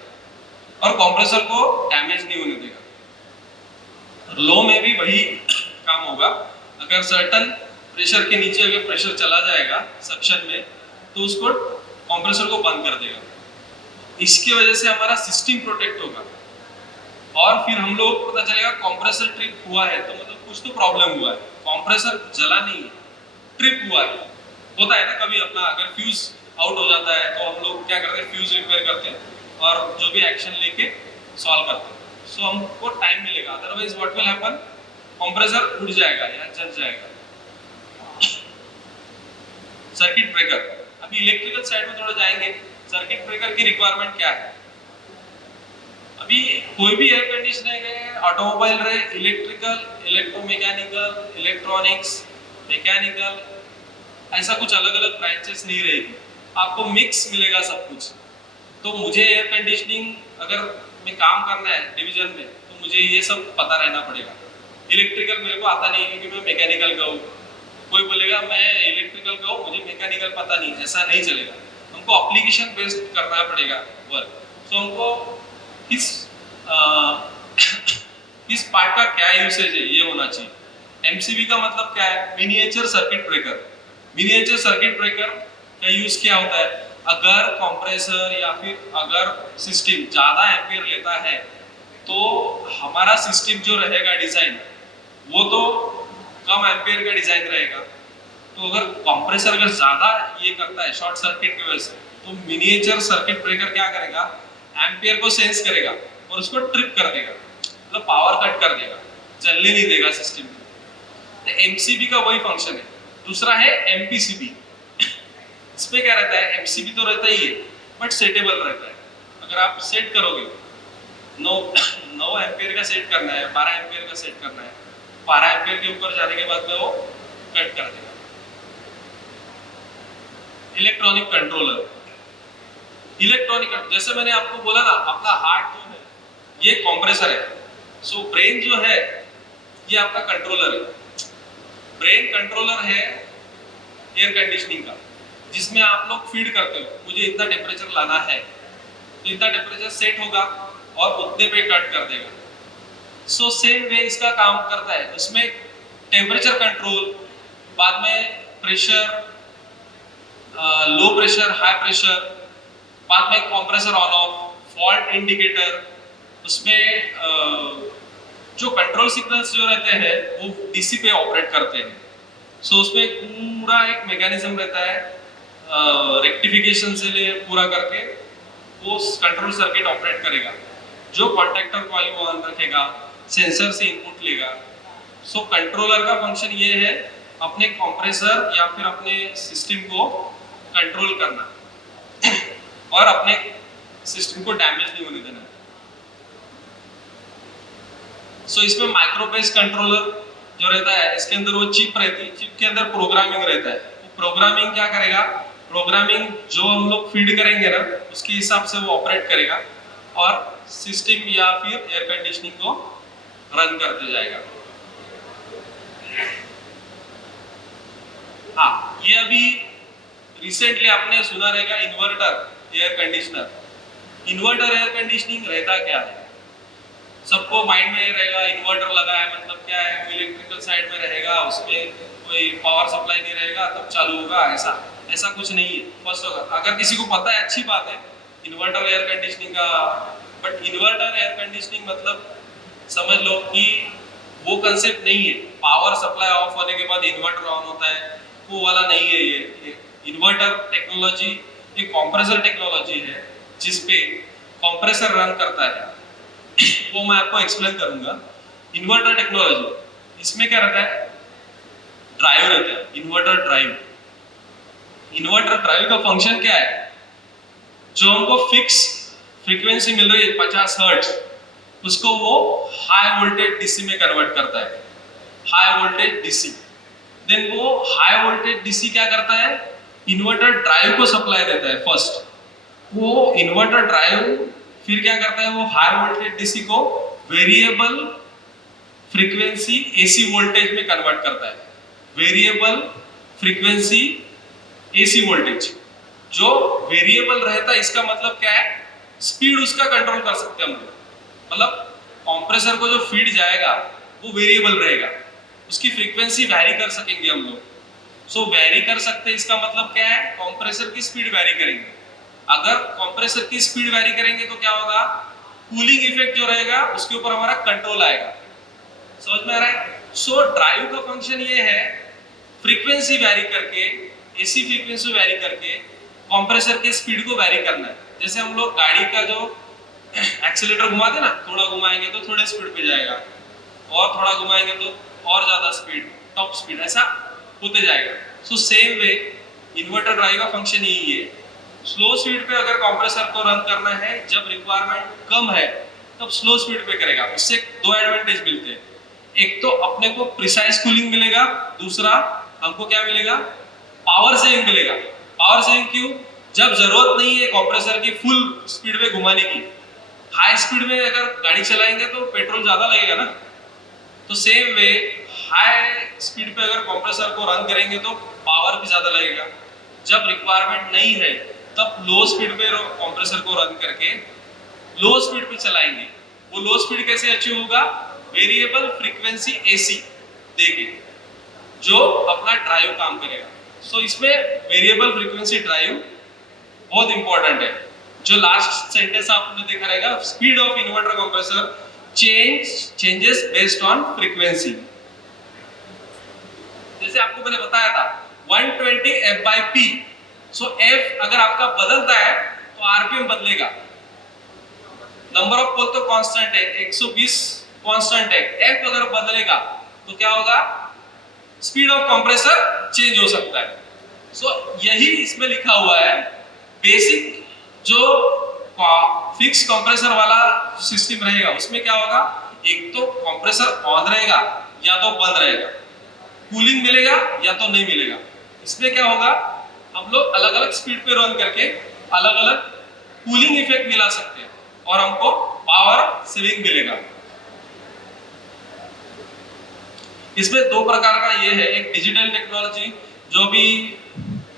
और कंप्रेसर को डैमेज नहीं होने देगा। लो में भी वही काम होगा, अगर सर्टन प्रेशर के नीचे अगर प्रेशर चला जाएगा सक्शन में, तो उसको कंप्रेसर को बंद कर देगा। इसकी वजह से हमारा सिस्टम प्रोटेक्ट होगा, और फिर हम लोग को पता चलेगा कंप्रेसर ट्रिप हुआ है तो मतलब कुछ तो प्रॉब्लम हुआ है, कंप्रेसर जला नहीं है, ट्रिप हुआ है। होता है ना कभी अपना, अगर फ्यूज आउट हो जाता है तो हम लोग क्या करते हैं, फ्यूज रिपेयर करते हैं और जो भी एक्शन लेके सॉल्व करते हैं। सो हमको टाइम मिलेगा, otherwise what will happen, compressor उड़ जाएगा या जल जाएगा। सर्किट ब्रेकर, अभी इलेक्ट्रिकल साइड में थोड़ा जाएंगे। सर्किट ब्रेकर की रिक्वायरमेंट क्या है, अभी कोई भी एयर कंडीशनर है, ऑटोमोबाइल रहे, इलेक्ट्रिकल, इलेक्ट्रोमैकेनिकल, इलेक्ट्रॉनिक्स, मैकेनिकल, ऐसा कुछ अलग अलग ब्रांचेस नहीं रहेगी, आपको मिक्स मिलेगा सब कुछ। तो मुझे एयर कंडीशनिंग अगर में काम करना है डिवीजन में, तो मुझे ये सब पता रहना पड़ेगा। इलेक्ट्रिकल मेरे को आता नहीं है क्योंकि मैं मैकेनिकल का हूँ, कोई बोलेगा मैं इलेक्ट्रिकल का हूँ मुझे मैकेनिकल पता नहीं, ऐसा नहीं चलेगा। हमको एप्लीकेशन बेस्ड करना पड़ेगा वर्क। तो हमको इस पार्ट का क्या यूसेज है ये होना चाहिए। एमसीबी का मतलब क्या है, miniature circuit breaker. Miniature circuit breaker का यूज क्या होता है, अगर कंप्रेसर या फिर अगर सिस्टम ज्यादा एम्पियर लेता है तो हमारा सिस्टम जो रहेगा डिजाइन, वो तो कम एम्पियर का डिजाइन रहेगा। तो अगर कंप्रेसर अगर ज्यादा ये करता है शॉर्ट सर्किट की वजह से, तो मिनिएचर सर्किट ब्रेकर क्या करेगा, एम्पियर को सेंस करेगा और उसको ट्रिप कर देगा, मतलब पावर कट कर देगा, चलने नहीं देगा सिस्टम को। तो एमसीबी का वही फंक्शन है। दूसरा है एमपीसीबी। इसमें क्या रहता है, एमसीबी तो रहता ही है बट सेटेबल रहता है। अगर आप सेट करोगे 9 एम्पियर का सेट करना है, 12 एम्पियर का सेट करना है, 12 एम्पियर के ऊपर जाने के बाद में वो कट कर देगा। इलेक्ट्रॉनिक कंट्रोलर, इलेक्ट्रॉनिक, जैसे मैंने आपको बोला ना, आपका हार्ट जो है ये कंप्रेसर है, सो ब्रेन जो है ये आपका कंट्रोलर है। ब्रेन कंट्रोलर है एयर कंडीशनिंग का, जिसमें आप लोग फीड करते हो, मुझे इतना टेम्परेचर लाना है, तो इतना टेम्परेचर सेट होगा और उतने पे कट कर देगा। सो सेम वे इसका काम करता है, उसमें टेम्परेचर कंट्रोल, बाद में pressure, low pressure, high pressure, बाद में compressor on off, fault indicator, उसमें जो कंट्रोल सिग्नल्स जो रहते हैं वो डीसी पे ऑपरेट करते हैं। सो उसमें पूरा एक मैकेनिज्म रहता है, रेक्टिफिकेशन से ले पूरा करके वो कंट्रोल सर्किट ऑपरेट करेगा, जो कॉन्टैक्टर कॉइल को ऑन रखेगा, सेंसर से इनपुट लेगा। सो कंट्रोलर का फंक्शन ये है, अपने कंप्रेसर या फिर अपने सिस्टम को कंट्रोल करना और अपने सिस्टम को डैमेज नहीं होने देना। सो इसमें माइक्रो बेस कंट्रोलर जो रहता है, इसके अंदर वो चिप रहती है, चिप के अंदर प्रोग्रामिंग रहता है। तो प्रोग्रामिंग क्या करेगा, प्रोग्रामिंग जो हम लोग फीड करेंगे ना उसके हिसाब से वो ऑपरेट करेगा और सिस्टम या फिर एयर कंडीशनिंग को रन करते जाएगा। हाँ, ये अभी रिसेंटली आपने सुना रहेगा inverter air conditioner. Inverter air conditioning रहता क्या है, सबको माइंड में रहेगा इन्वर्टर लगा है मतलब क्या है, इलेक्ट्रिकल साइड में रहेगा, उसमें कोई पावर सप्लाई नहीं रहेगा तब चालू होगा, ऐसा ऐसा कुछ नहीं है। फर्स्ट अगर किसी को पता है अच्छी बात है इन्वर्टर एयर कंडीशनिंग का, बट इन्वर्टर एयर कंडीशनिंग मतलब समझ लो कि वो कंसेप्ट नहीं है पावर सप्लाई ऑफ होने के बाद इन्वर्टर ऑन होता है, वो वाला नहीं है। ये इन्वर्टर टेक्नोलॉजी एक कंप्रेसर टेक्नोलॉजी है जिसपे कंप्रेसर रन करता है, वो मैं आपको एक्सप्लेन करूंगा। इन्वर्टर टेक्नोलॉजी इसमें क्या रहता है, ड्राइव रहता है, इन्वर्टर ड्राइव। इन्वर्टर ड्राइव का फंक्शन क्या है, जो हमको फिक्स फ्रीक्वेंसी मिल रही है 50 हर्ट्ज, उसको वो हाई वोल्टेज डीसी में कन्वर्ट करता है, हाई वोल्टेज डीसी। देन वो हाई वोल्टेज डीसी क्या करता है, इन्वर्टर ड्राइव को सप्लाई देता है फर्स्ट। वो इन्वर्टर ड्राइव फिर क्या करता है, वो हाई वोल्टेज डीसी को वेरिएबल फ्रीक्वेंसी एसी वोल्टेज में कन्वर्ट करता है। वेरिएबल फ्रीक्वेंसी एसी वोल्टेज जो वेरिएबल रहता है, इसका मतलब क्या है, स्पीड उसका कंट्रोल कर सकते हैं हम लोग। मतलब कंप्रेसर को जो फीड जाएगा वो वेरिएबल रहेगा, उसकी फ्रीक्वेंसी वैरी कर सकेंगे हम लोग। सो वैरी कर सकते हैं, इसका मतलब क्या है, कंप्रेसर की स्पीड वैरी करेंगे। अगर कंप्रेसर की स्पीड वैरी करेंगे तो क्या होगा, कूलिंग इफेक्ट जो रहेगा उसके ऊपर हमारा कंट्रोल आएगा। समझ में आ रहा है। सो ड्राइव का फंक्शन ये है, फ्रीक्वेंसी वैरी करके, एसी फ्रीक्वेंसी वैरी करके कंप्रेसर के स्पीड को वैरी करना है। जैसे हम लोग गाड़ी का जो एक्सीलरेटर घुमाते ना, थोड़ा घुमाएंगे तो थोड़े स्पीड पे जाएगा, और थोड़ा घुमाएंगे तो और ज्यादा स्पीड, टॉप स्पीड, ऐसा होते जाएगा। So same way inverter drive का फंक्शन यही है। स्लो स्पीड पे अगर कंप्रेसर को रन करना है, जब रिक्वायरमेंट कम है तब स्लो स्पीड पे करेगा। इससे दो एडवांटेज मिलते हैं, एक तो अपने को प्रिसाइज कूलिंग मिलेगा, दूसरा हमको क्या मिलेगा, पावर सेविंग मिलेगा। पावर सेविंग क्यों, जब जरूरत नहीं है कंप्रेसर की फुल स्पीड पे घुमाने की, हाई स्पीड में अगर गाड़ी चलाएंगे तो पेट्रोल ज्यादा लगेगा ना, तो सेम वे हाई स्पीड पे अगर कंप्रेसर को रन करेंगे तो पावर भी ज्यादा लगेगा। जब रिक्वायरमेंट नहीं है तब लो स्पीड पे कंप्रेसर को रन करके लो स्पीड पे चलाएंगे। वो लो स्पीड कैसे अचीव होगा, वेरिएबल फ्रीक्वेंसी एसी देके जो अपना ड्राइव काम करेगा। सो इसमें वेरिएबल फ्रीक्वेंसी ड्राइव बहुत इंपॉर्टेंट है। जो लास्ट सेंटेंस आपने देखा रहेगा, speed of inverter compressor changes based on frequency. जैसे आपको मैंने बताया था 120 f/p। सो f अगर आपका बदलता है तो आरपीएम बदलेगा। नंबर ऑफ पोल तो कांस्टेंट है, 120 कांस्टेंट है। f अगर बदलेगा तो क्या होगा, स्पीड ऑफ कंप्रेसर चेंज हो सकता है। सो यही इसमें लिखा हुआ है। बेसिक जो फिक्स कंप्रेसर वाला सिस्टम रहेगा उसमें क्या होगा, एक तो कंप्रेसर ऑन रहेगा या तो बंद रहेगा, कूलिंग मिलेगा या तो नहीं मिलेगा। इसमें क्या होगा, हम लोग अलग अलग स्पीड पे रन करके अलग अलग कूलिंग इफेक्ट मिला सकते हैं और हमको पावर सेविंग मिलेगा। इसमें दो प्रकार का ये है, एक डिजिटल टेक्नोलॉजी जो भी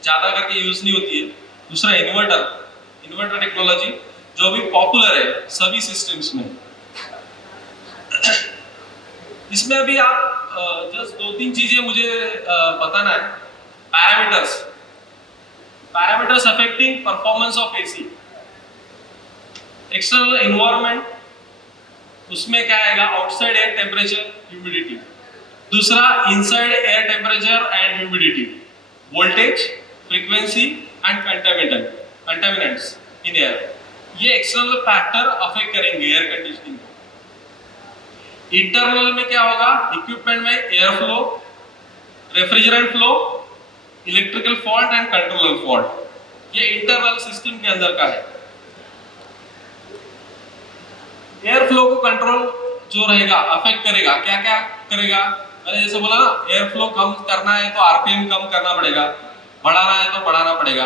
ज्यादा करके यूज नहीं होती है, दूसरा इन्वर्टर टेक्नोलॉजी जो भी पॉपुलर है सभी सिस्टम्स में। इसमें अभी आप जस्ट दो तीन चीजें मुझे बताना है। Parameters affecting performance of AC. External environment, उसमें क्या आएगा, आउटसाइड एयर टेम्परेचर, ह्यूमिडिटी। दूसरा inside air temperature and humidity, voltage, frequency and contaminants in air. ये एक्सटर्नल फैक्टर अफेक्ट करेंगे एयर कंडीशनिंग को। इंटरनल में क्या होगा, इक्विपमेंट में air flow, refrigerant flow, electrical fault and controller fault. ये internal system के अंदर का है। एयर फ्लो को कंट्रोल जो रहेगा अफेक्ट करेगा, क्या क्या करेगा, मैंने जैसे बोला ना, एयर फ्लो कम करना है तो आरपीएम कम करना पड़ेगा, बढ़ाना है तो बढ़ाना पड़ेगा।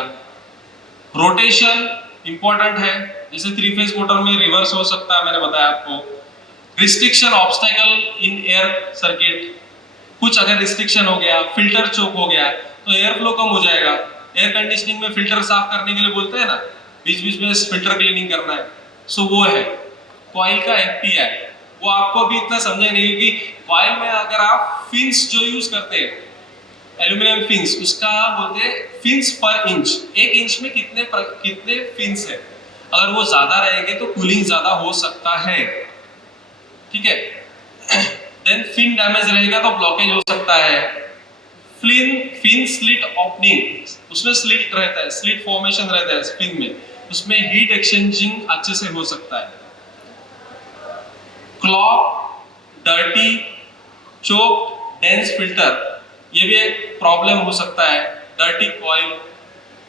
रोटेशन इंपॉर्टेंट है, जैसे 3 फेज मोटर में रिवर्स हो सकता है, मैंने बताया आपको। Restriction obstacle in air circuit, कुछ अगर रिस्ट्रिक्शन हो गया, फिल्टर चोक हो गया, तो एयर फ्लो कम हो जाएगा। एयर कंडीशनिंग में फिल्टर साफ करने के लिए बोलते हैं ना, बीच बीच में फिल्टर क्लीनिंग करना है, सो वो है कॉइल का एफपीआई। वो आपको अभी इतना समझे नहीं, क्योंकि कॉइल में अगर आप फिन्स जो यूज करते हैं, एल्यूमिनियम फिन्स, उसका बोलते हैं फिन्स पर इंच, एक इंच में कितने फिन्स है। अगर वो ज्यादा रहेंगे तो कूलिंग ज्यादा हो सकता है, ठीक है। देन फिन डैमेज रहेगा तो ब्लॉकेज हो सकता है। फिन स्लिट ओपनिंग, उसमें स्लिट रहता है, स्लिट फॉर्मेशन रहता है फिन में, उसमें हीट एक्सचेंजिंग अच्छे से हो सकता है। Clog, dirty, choke, dense filter, ये भी एक प्रॉब्लम हो सकता है। Dirty coil,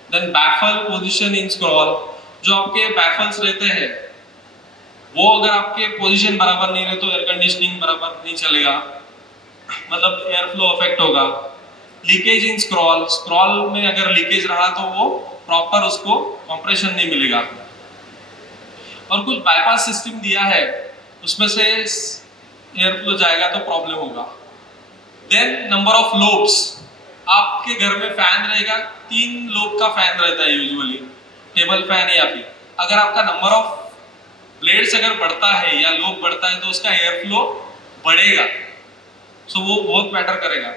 then baffle position in scroll, जो आपके बैफल्स रहते हैं वो अगर आपके पोजीशन बराबर नहीं रहे तो एयर कंडीशनिंग बराबर नहीं चलेगा, मतलब एयर फ्लो अफेक्ट होगा। लीकेज इन स्क्रॉल, स्क्रॉल में अगर लीकेज रहा तो वो प्रॉपर उसको कंप्रेशन नहीं मिलेगा। और कुछ बाईपास सिस्टम दिया है, उसमें से एयर फ्लो जाएगा तो प्रॉब्लम होगा। देन नंबर ऑफ लोब्स, आपके घर में फैन रहेगा, 3 लोब का फैन रहता है यूजुअली, टेबल फैन, या फिर अगर आपका नंबर ऑफ ब्लेड्स अगर बढ़ता है या लोब बढ़ता है तो उसका एयर फ्लो बढ़ेगा, सो वो बहुत मैटर करेगा।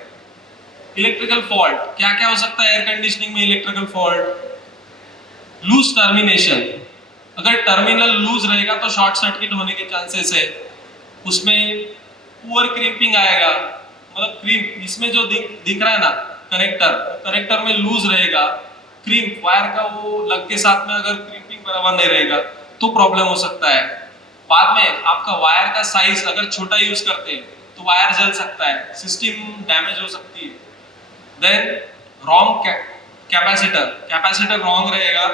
इलेक्ट्रिकल फॉल्ट, क्या क्या हो सकता है एयर कंडीशनिंग में इलेक्ट्रिकल फॉल्ट? लूज टर्मिनेशन, अगर टर्मिनल लूज रहेगा तो शॉर्ट सर्किट होने के चांसेस है। उसमें पुअर क्रिम्पिंग आएगा, मतलब क्रीम इसमें जो दिख रहा है ना, कनेक्टर में लूज रहेगा, क्रीम वायर का वो लग के साथ में अगर क्रिम्पिंग बराबर नहीं रहेगा तो प्रॉब्लम हो सकता है। बाद में आपका वायर का साइज अगर छोटा यूज करते हैं तो वायर जल सकता है, सिस्टम डैमेज हो सकती है। देन रॉन्ग कैपेसिटर रॉन्ग रहेगा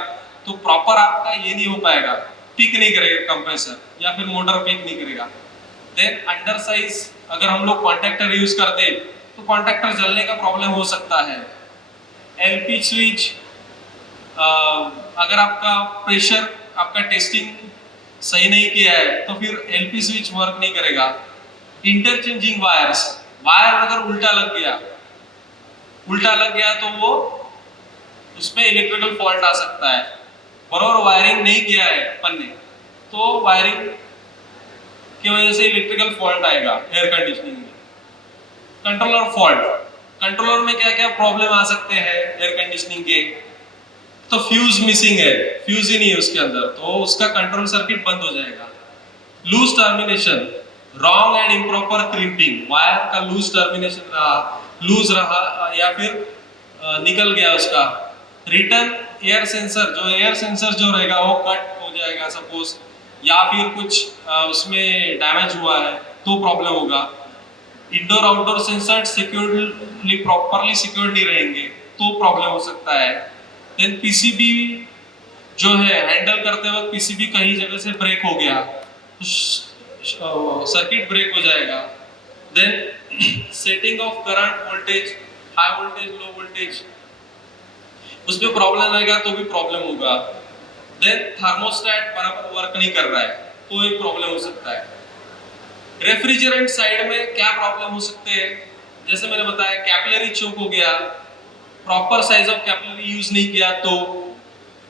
तो प्रॉपर आपका ये नहीं हो पाएगा, पिक नहीं करेगा कंप्रेसर, या फिर मोटर पिक नहीं करेगा। देन अंडर साइज, अगर हम लोग कॉन्टैक्टर यूज करते हैं तो कॉन्टैक्टर जलने का प्रॉब्लम हो सकता है। एलपी स्विच, अगर आपका प्रेशर, आपका टेस्टिंग सही नहीं किया है तो फिर एलपी स्विच वर्क नहीं करेगा। इंटरचेंजिंग वायर्स, वायर अगर उल्टा लग गया तो वो उसमें इलेक्ट्रिकल फॉल्ट आ सकता है। बराबर वायरिंग नहीं किया है अपन ने तो वायरिंग की वजह से इलेक्ट्रिकल फॉल्ट आएगा एयर कंडीशनिंग में। कंट्रोलर फॉल्ट, कंट्रोलर में क्या क्या प्रॉब्लम आ सकते हैं एयर कंडीशनिंग के? तो फ्यूज मिसिंग है, फ्यूज ही नहीं है उसके अंदर, तो उसका कंट्रोल सर्किट बंद हो जाएगा। Loose termination, wrong and improper crimping, wire का लूज टर्मिनेशन रहा, लूज रहा या फिर निकल गया उसका। रिटर्न एयर सेंसर जो रहेगा वो कट हो जाएगा सपोज, या फिर कुछ उसमें डैमेज हुआ है तो प्रॉब्लम होगा। Indoor outdoor sensor securely properly secure नहीं रहेंगे तो प्रॉब्लम हो सकता है। देन पीसीबी जो है हैंडल करते वक्त पीसीबी कहीं जगह से ब्रेक हो गया तो सर्किट ब्रेक हो जाएगा। Then setting of current, voltage, high voltage, low voltage, उसमें प्रॉब्लम आएगा तो भी प्रॉब्लम होगा। देन थर्मोस्टेट बराबर वर्क नहीं कर रहा है तो एक प्रॉब्लम हो सकता है। रेफ्रिजरेंट साइड में क्या प्रॉब्लम हो सकते हैं? जैसे मैंने बताया कैपिलरी चोक हो गया, proper size of capillary use नहीं किया तो।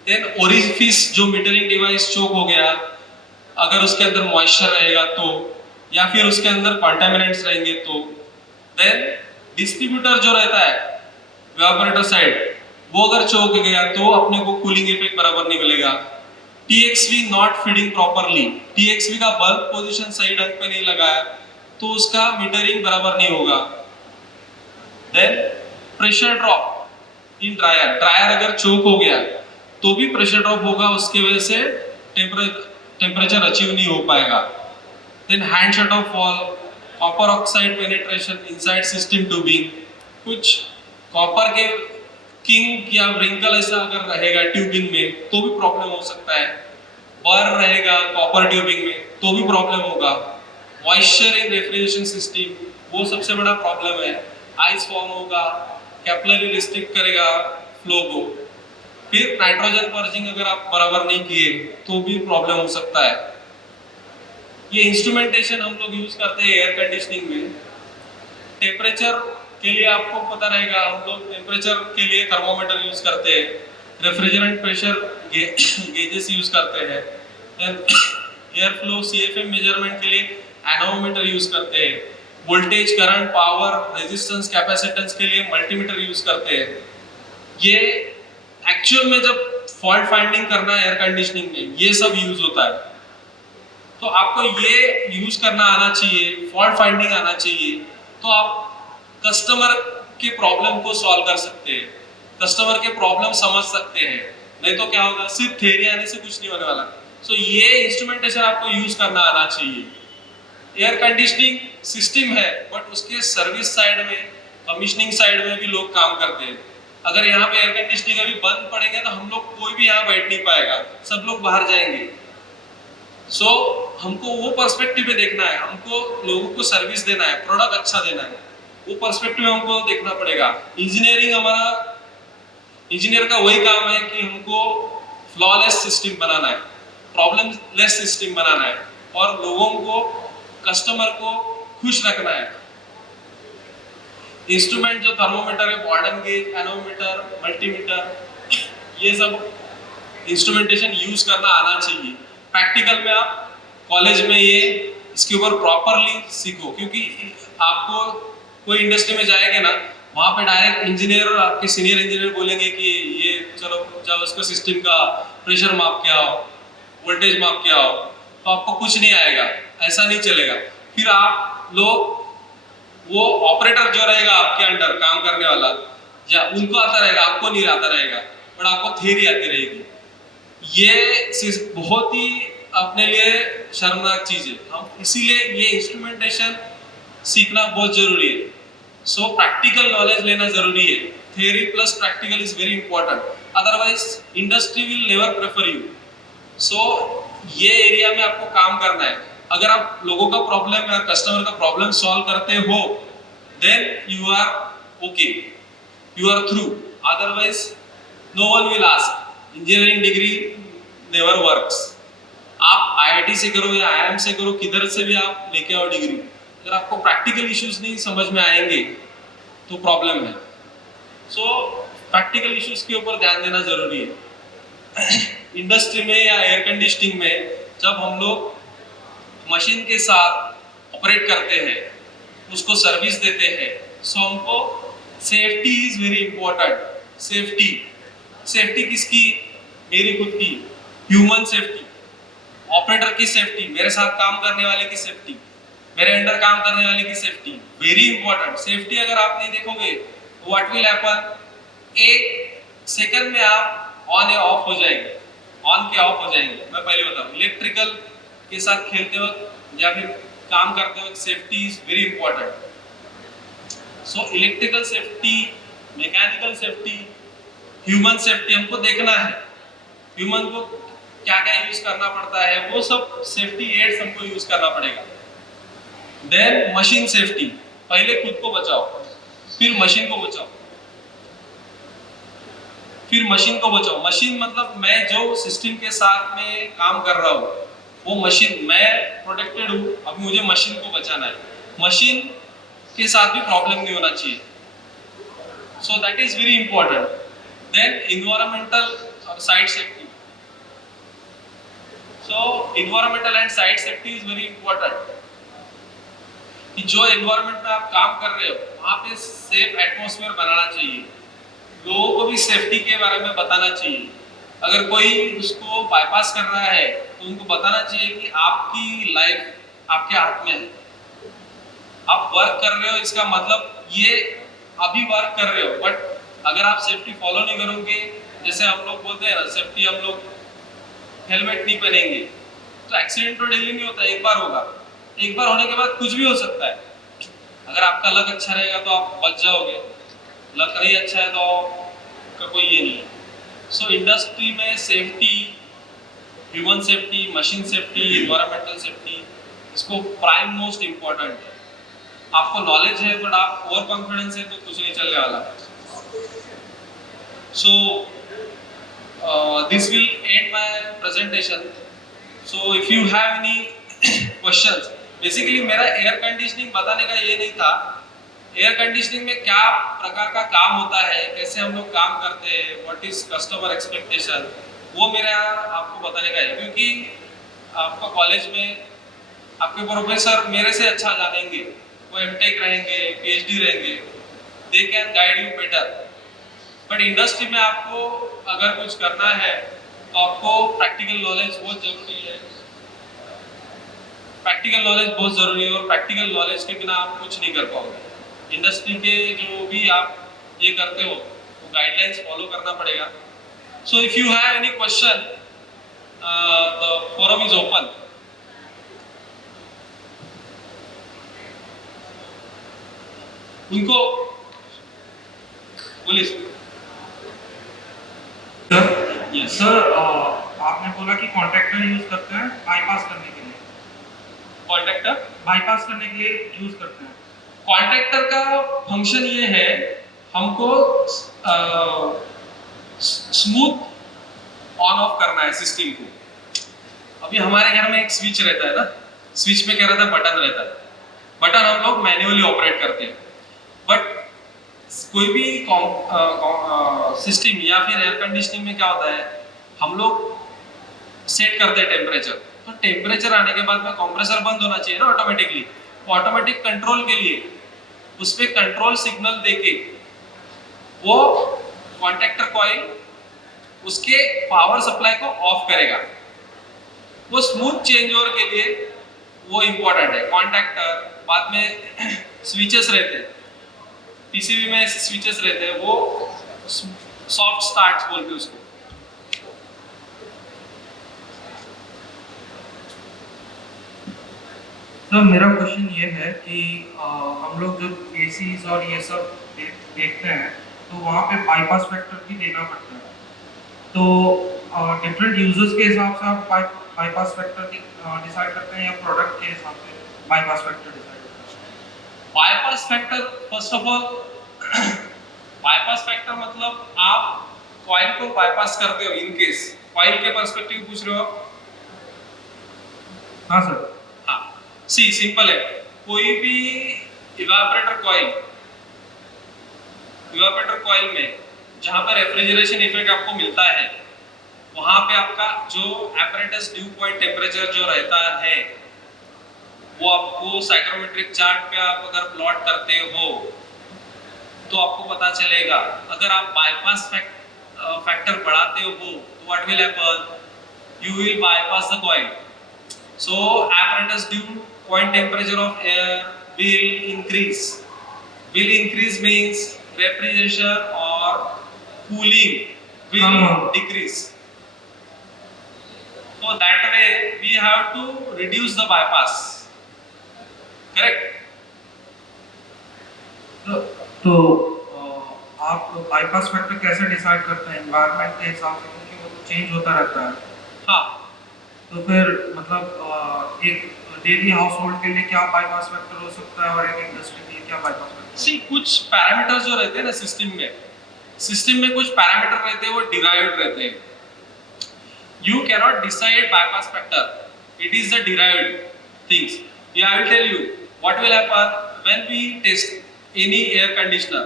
देन ओरिफिस जो मीटरिंग डिवाइस चोक हो गया, अगर उसके अंदर मॉइस्चर रहेगा तो, या फिर उसके अंदर कंटामिनेंट्स रहेंगे तो। देन डिस्ट्रीब्यूटर जो रहता है इवेपोरेटर साइड, वो अगर चोक गया तो अपने को कूलिंग इफेक्ट बराबर नहीं मिलेगा। TXV not feeding properly, TXV का बल्ब पोजीशन सही ढंग पे नहीं लगाया तो उसका मीटरिंग बराबर नहीं होगा। Then pressure drop in dryer अगर चोक हो गया तो भी प्रेशर ड्रॉप होगा, उसके वजह से टेम्परेचर अचीव नहीं हो पाएगा। Then hand shut off valve, copper oxide penetration inside system tubing, कुछ कॉपर के किंग या व्रिंकल ऐसा अगर रहेगा ट्यूबिंग में तो भी प्रॉब्लम हो सकता है। बर रहेगा कॉपर ट्यूबिंग में तो भी प्रॉब्लम होगा। मॉइस्चर इन रेफ्रिजरेशन सिस्टम, वो सबसे बड़ा प्रॉब्लम है। आइस फॉर्म होगा, कैपिलरी रिस्ट्रिक्ट करेगा फ्लो को। फिर नाइट्रोजन पर्जिंग अगर आप बराबर नहीं किए तो भी प्रॉब्लम हो सकता है। ये इंस्ट्रूमेंटेशन हम लोग यूज करते हैं एयर कंडीशनिंग में। टेम्परेचर के लिए आपको पता रहेगा, हम लोग टेम्परेचर के लिए थर्मोमीटर यूज करते हैं, रेफ्रिजरेंट प्रेशर गेजेस यूज करते हैं, then air flow CFM measurement के लिए एनोमीटर यूज करते हैं, voltage current power resistance capacitance के लिए मल्टीमीटर यूज करते हैं। ये एक्चुअल में जब फॉल्ट फाइंडिंग करना है एयर कंडीशनिंग में ये सब यूज होता है। तो आपको ये यूज करना आना चाहिए, फॉल्ट फाइंडिंग आना चाहिए, तो आप कस्टमर के प्रॉब्लम को सॉल्व कर सकते हैं, कस्टमर के प्रॉब्लम समझ सकते हैं। नहीं तो क्या होगा, सिर्फ थ्योरी आने से कुछ नहीं होने वाला। सो ये इंस्ट्रूमेंटेशन आपको यूज करना आना चाहिए। एयर कंडीशनिंग सिस्टम है बट उसके सर्विस साइड में, कमीशनिंग साइड में भी लोग काम करते हैं। अगर यहाँ पे एयर कंडीशनिंग अभी बंद पड़ेंगे तो हम लोग कोई भी यहाँ बैठ नहीं पाएगा, सब लोग बाहर जाएंगे। सो हमको वो पर्सपेक्टिव में देखना है, हमको लोगों को सर्विस देना है, प्रोडक्ट अच्छा देना है, वो पर्सपेक्टिव में हमको देखना पड़ेगा। इंजीनियरिंग हमारा, इंजीनियर का वही काम है कि हमको फ्लॉलेस सिस्टम बनाना है, प्रॉब्लम लेस सिस्टम बनाना है और लोगों को, कस्टमर को खुश रखना है। इंस्ट्रूमेंट जो थर्मोमीटर है, बॉर्डन गेज, एनोमीटर, मल्टीमीटर, ये सब इंस्ट्रूमेंटेशन यूज करना आना चाहिए। प्रैक्टिकल में आप कॉलेज में ये इसके ऊपर प्रॉपरली सीखो, क्योंकि आपको कोई इंडस्ट्री में जाएंगे ना, वहाँ पे डायरेक्ट इंजीनियर और आपके सीनियर इंजीनियर बोलेंगे कि ये चलो जब उसको सिस्टम का प्रेशर माप के आओ, वोल्टेज माप के आओ, तो आपको कुछ नहीं आएगा, ऐसा नहीं चलेगा। फिर आप लोग, वो ऑपरेटर जो रहेगा आपके अंडर काम करने वाला, या उनको आता रहेगा, आपको नहीं आता रहेगा, बट आपको थियरी आती रहेगी। ये बहुत ही अपने लिए शर्मनाक चीज है। हम इसीलिए ये इंस्ट्रूमेंटेशन सीखना बहुत जरूरी है। सो प्रैक्टिकल नॉलेज लेना जरूरी है। Theory plus practical is very important, otherwise industry will never prefer you. So ये एरिया में आपको काम करना है। अगर आप लोगों का प्रॉब्लम या कस्टमर का प्रॉब्लम सॉल्व करते हो, then you are okay, you are through, otherwise no one will ask. Engineering degree never works. आप IIT से करो या IIM से करो, किधर से भी आप लेके आओ डिग्री, अगर आपको प्रैक्टिकल इश्यूज नहीं समझ में आएंगे तो प्रॉब्लम है। सो प्रैक्टिकल इश्यूज के ऊपर ध्यान देना जरूरी है। इंडस्ट्री में या एयर कंडीशनिंग में जब हम लोग मशीन के साथ ऑपरेट करते हैं, उसको सर्विस देते हैं, सो हमको safety is very important. Safety, safety किसकी? मेरी खुद की, ह्यूमन सेफ्टी, ऑपरेटर की सेफ्टी, मेरे साथ काम करने वाले की सेफ्टी, मेरे अंडर काम करने वाले की सेफ्टी, वेरी इंपॉर्टेंट। सेफ्टी अगर आप नहीं देखोगे, व्हाट विल हैपन, एक सेकंड में आप ऑन या ऑफ हो जाएंगे, ऑन के ऑफ हो जाएंगे। मैं पहले बताऊं, इलेक्ट्रिकल के साथ खेलते वक्त या फिर काम करते वक्त safety is very important. So electrical safety, mechanical safety, human safety हमको देखना है। ह्यूमन को क्या क्या यूज करना पड़ता है, वो सब सेफ्टी एड्स हमको यूज करना पड़ेगा। देन मशीन सेफ्टी, पहले खुद को बचाओ, फिर मशीन को बचाओ, फिर मशीन को बचाओ। मशीन मतलब मैं जो सिस्टम के साथ में काम कर रहा हूँ, वो मशीन, मैं प्रोटेक्टेड हूँ, अब मुझे मशीन को बचाना है। मशीन के साथ भी प्रॉब्लम नहीं होना चाहिए। सो that is very important. Then environmental site safety. So environmental and site safety is very important. कि जो environment में आप काम कर रहे हो, वहाँ पे safe atmosphere बनाना चाहिए, लोगों को भी safety के बारे में बताना चाहिए। अगर कोई उसको bypass कर रहा है, तो उनको बताना चाहिए कि आपकी life आपके हाथ में है। आप वर्क कर रहे हो, इसका मतलब ये अभी वर्क कर रहे हो, बट अगर आप सेफ्टी फॉलो नहीं करोगे, जैसे हम लोग बोलते हैं ना, सेफ्टी हम लोग हेलमेट नहीं पहनेंगे तो एक्सीडेंट तो डेली नहीं होता, एक बार होगा, एक बार होने के बाद कुछ भी हो सकता है। अगर आपका लक अच्छा रहेगा तो आप बच जाओगे, लक नहीं अच्छा है तो का कोई ये नहीं है। सो इंडस्ट्री में safety, human safety, machine safety, environmental safety, इसको प्राइम मोस्ट इम्पोर्टेंट है। आपको नॉलेज है बट आप ओवर कॉन्फिडेंस है तो कुछ नहीं चलने वाला। So this will end my presentation. So if you have any questions, basically मेरा एयर कंडीशनिंग बताने का ये नहीं था एयर कंडीशनिंग में क्या प्रकार का काम होता है, कैसे हम लोग काम करते हैं, व्हाट इज कस्टमर एक्सपेक्टेशन, वो मेरा आपको बताने का है। क्योंकि आपका कॉलेज में आपके प्रोफेसर मेरे से अच्छा जानेंगे, वो एमटेक रहेंगे, पीएचडी रहेंगे, they can guide you better. But industry में आपको अगर कुछ करना है तो आपको प्रैक्टिकल नॉलेज बहुत जरूरी है। प्रैक्टिकल नॉलेज बहुत जरूरी है और प्रैक्टिकल नॉलेज के बिना आप कुछ नहीं कर पाओगे। इंडस्ट्री के जो भी आप ये करते हो वो गाइडलाइंस फॉलो करना पड़ेगा। So if you have any question, the forum is open. उनको बोलिए सर। सर आपने बोला कि कॉन्ट्रैक्टर यूज करते हैं बाईपास करने के लिए, कॉन्ट्रैक्टर बाईपास करने के लिए यूज करते हैं। कॉन्ट्रैक्टर का फंक्शन ये है, हमको स्मूथ ऑन ऑफ करना है सिस्टम को। अभी हमारे घर में एक स्विच रहता है ना, स्विच में क्या रहता है, बटन रहता है। बटन हम लोग मैन्युअली ऑपरेट करते हैं। बट कोई भी सिस्टम या फिर एयर कंडीशनिंग में क्या होता है, हम लोग सेट करते हैं टेम्परेचर। तो टेम्परेचर आने के बाद में कंप्रेसर बंद होना चाहिए ना ऑटोमेटिकली। ऑटोमेटिक कंट्रोल के लिए उस पे कंट्रोल सिग्नल देके वो कॉन्टैक्टर कॉइल उसके पावर सप्लाई को ऑफ करेगा। वो स्मूथ चेंज ओवर के लिए वो इंपॉर्टेंट है। कॉन्टैक्टर बाद में स्विचेस रहते हैं, पीसीबी में स्विचेस रहते हैं, वो सॉफ्ट स्टार्ट्स बोलते हैं उसको। सर मेरा क्वेश्चन ये है कि हम लोग जब एसीज और ये सब देखते हैं तो वहाँ पे बाईपास फैक्टर भी देना पड़ता है। तो डिफरेंट यूजर्स के हिसाब से आप बाईपास फैक्टर डिसाइड करते हैं या प्रोडक्ट के हिसाब से बाईपास फैक्टर डिसाइड करते हैं? Bypass factor first of all bypass factor मतलब आप कॉइल को बाईपास करते हो। इन केस कॉइल के पर्सपेक्टिव पूछ रहे हो आप? हाँ सर। हाँ, सी सिंपल है। कोई भी इवापोरेटर कॉइल में जहां पर रेफ्रिजरेशन इफेक्ट आपको मिलता है, वहां पे आपका जो एपरेटस ड्यू पॉइंट टेम्परेचर जो रहता है वो आपको साइक्रोमेट्रिक चार्ट पे आप अगर प्लॉट करते हो तो आपको पता चलेगा। अगर आप बाईपास फैक्टर बढ़ाते हो तो what will happen, you will bypass the coil. So apparatus due point temperature of air will increase. Will increase means refrigeration or cooling will decrease. So that way we have to reduce the bypass. Correct? तो आप bypass factor कैसे decide करते हैं? Environment के हिसाब से, क्योंकि वो चेंज होता रहता है। हाँ, तो फिर मतलब एक डेली हाउस होल्ड के लिए क्या बाईपास फैक्टर हो सकता है और एक इंडस्ट्री के लिए क्या बाईपास फैक्टर? सी कुछ पैरामीटर्स जो रहते हैं ना सिस्टम में कुछ पैरामीटर रहते हैं, वो डिराइव्ड रहते हैं। You cannot decide bypass factor. It is the derived things. Yeah, I will tell you what will happen when we test any air conditioner.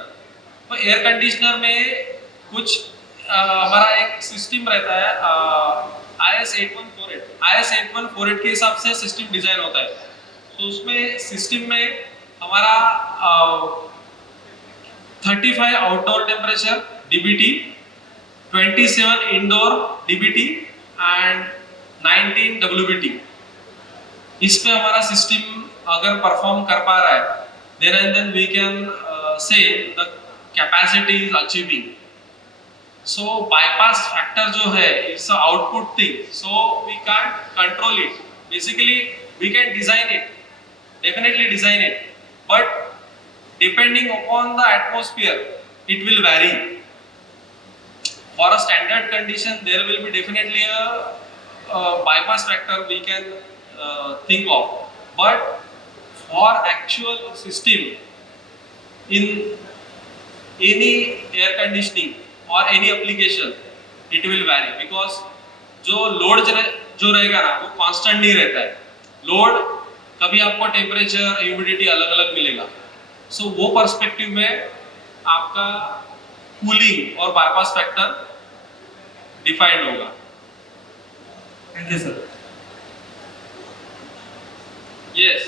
तो एयर कंडीशनर में कुछ हमारा एक सिस्टम रहता है IS 8148 के हिसाब से सिस्टम डिजाइन होता है। तो उसमें सिस्टम में हमारा 35 outdoor temperature DBT, 27 indoor DBT and 19 WBT। इस पे हमारा सिस्टम अगर परफॉर्म कर पा रहा है, then we can say the capacity is achieving. So bypass factor जो है, it's a output thing, so we can't control it. Basically we can design it, definitely design it, but depending upon the atmosphere it will vary. For a standard condition there will be definitely a bypass factor we can think of, but for actual system in any air conditioning or any application it will vary, because जो load जो रहेगा ना वो constant नहीं रहता है। Load कभी आपको टेम्परेचर ह्यूमिडिटी अलग अलग मिलेगा, सो वो पर्सपेक्टिव में आपका कूलिंग और बाईपास फैक्टर डिफाइंड होगा। Thank you sir. यस,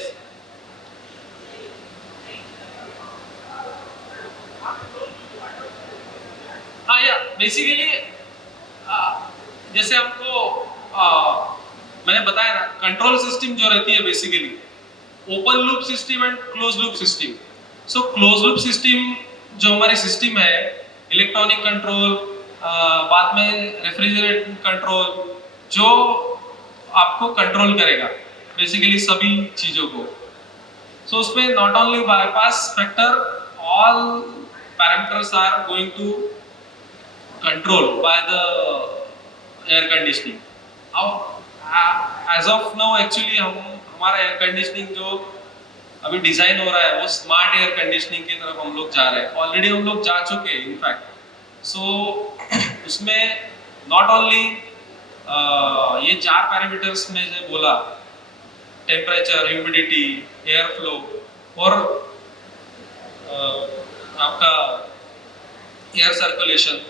हाँ, या बेसिकली जैसे आपको मैंने बताया ना, कंट्रोल सिस्टम जो रहती है basically open loop system and close loop system. So close loop system जो हमारी सिस्टम है, इलेक्ट्रॉनिक कंट्रोल, बाद में रेफ्रिजरेटर कंट्रोल, जो आपको कंट्रोल करेगा बेसिकली सभी चीजों को। सो उसमें not only bypass factor, all parameters are going to control by the air conditioning. अब एज ऑफ नाउ एक्चुअली हमारा एयर कंडीशनिंग जो अभी डिजाइन हो रहा है वो स्मार्ट एयर कंडीशनिंग की तरफ हम लोग जा रहे हैं। ऑलरेडी हम लोग जा चुके हैं इनफैक्ट। सो उसमें नॉट ओनली ये 4 पैरामीटर्स में जो बोला, टेम्परेचर, ह्यूमिडिटी, एयर फ्लो और आपका एयर सर्कुलेशन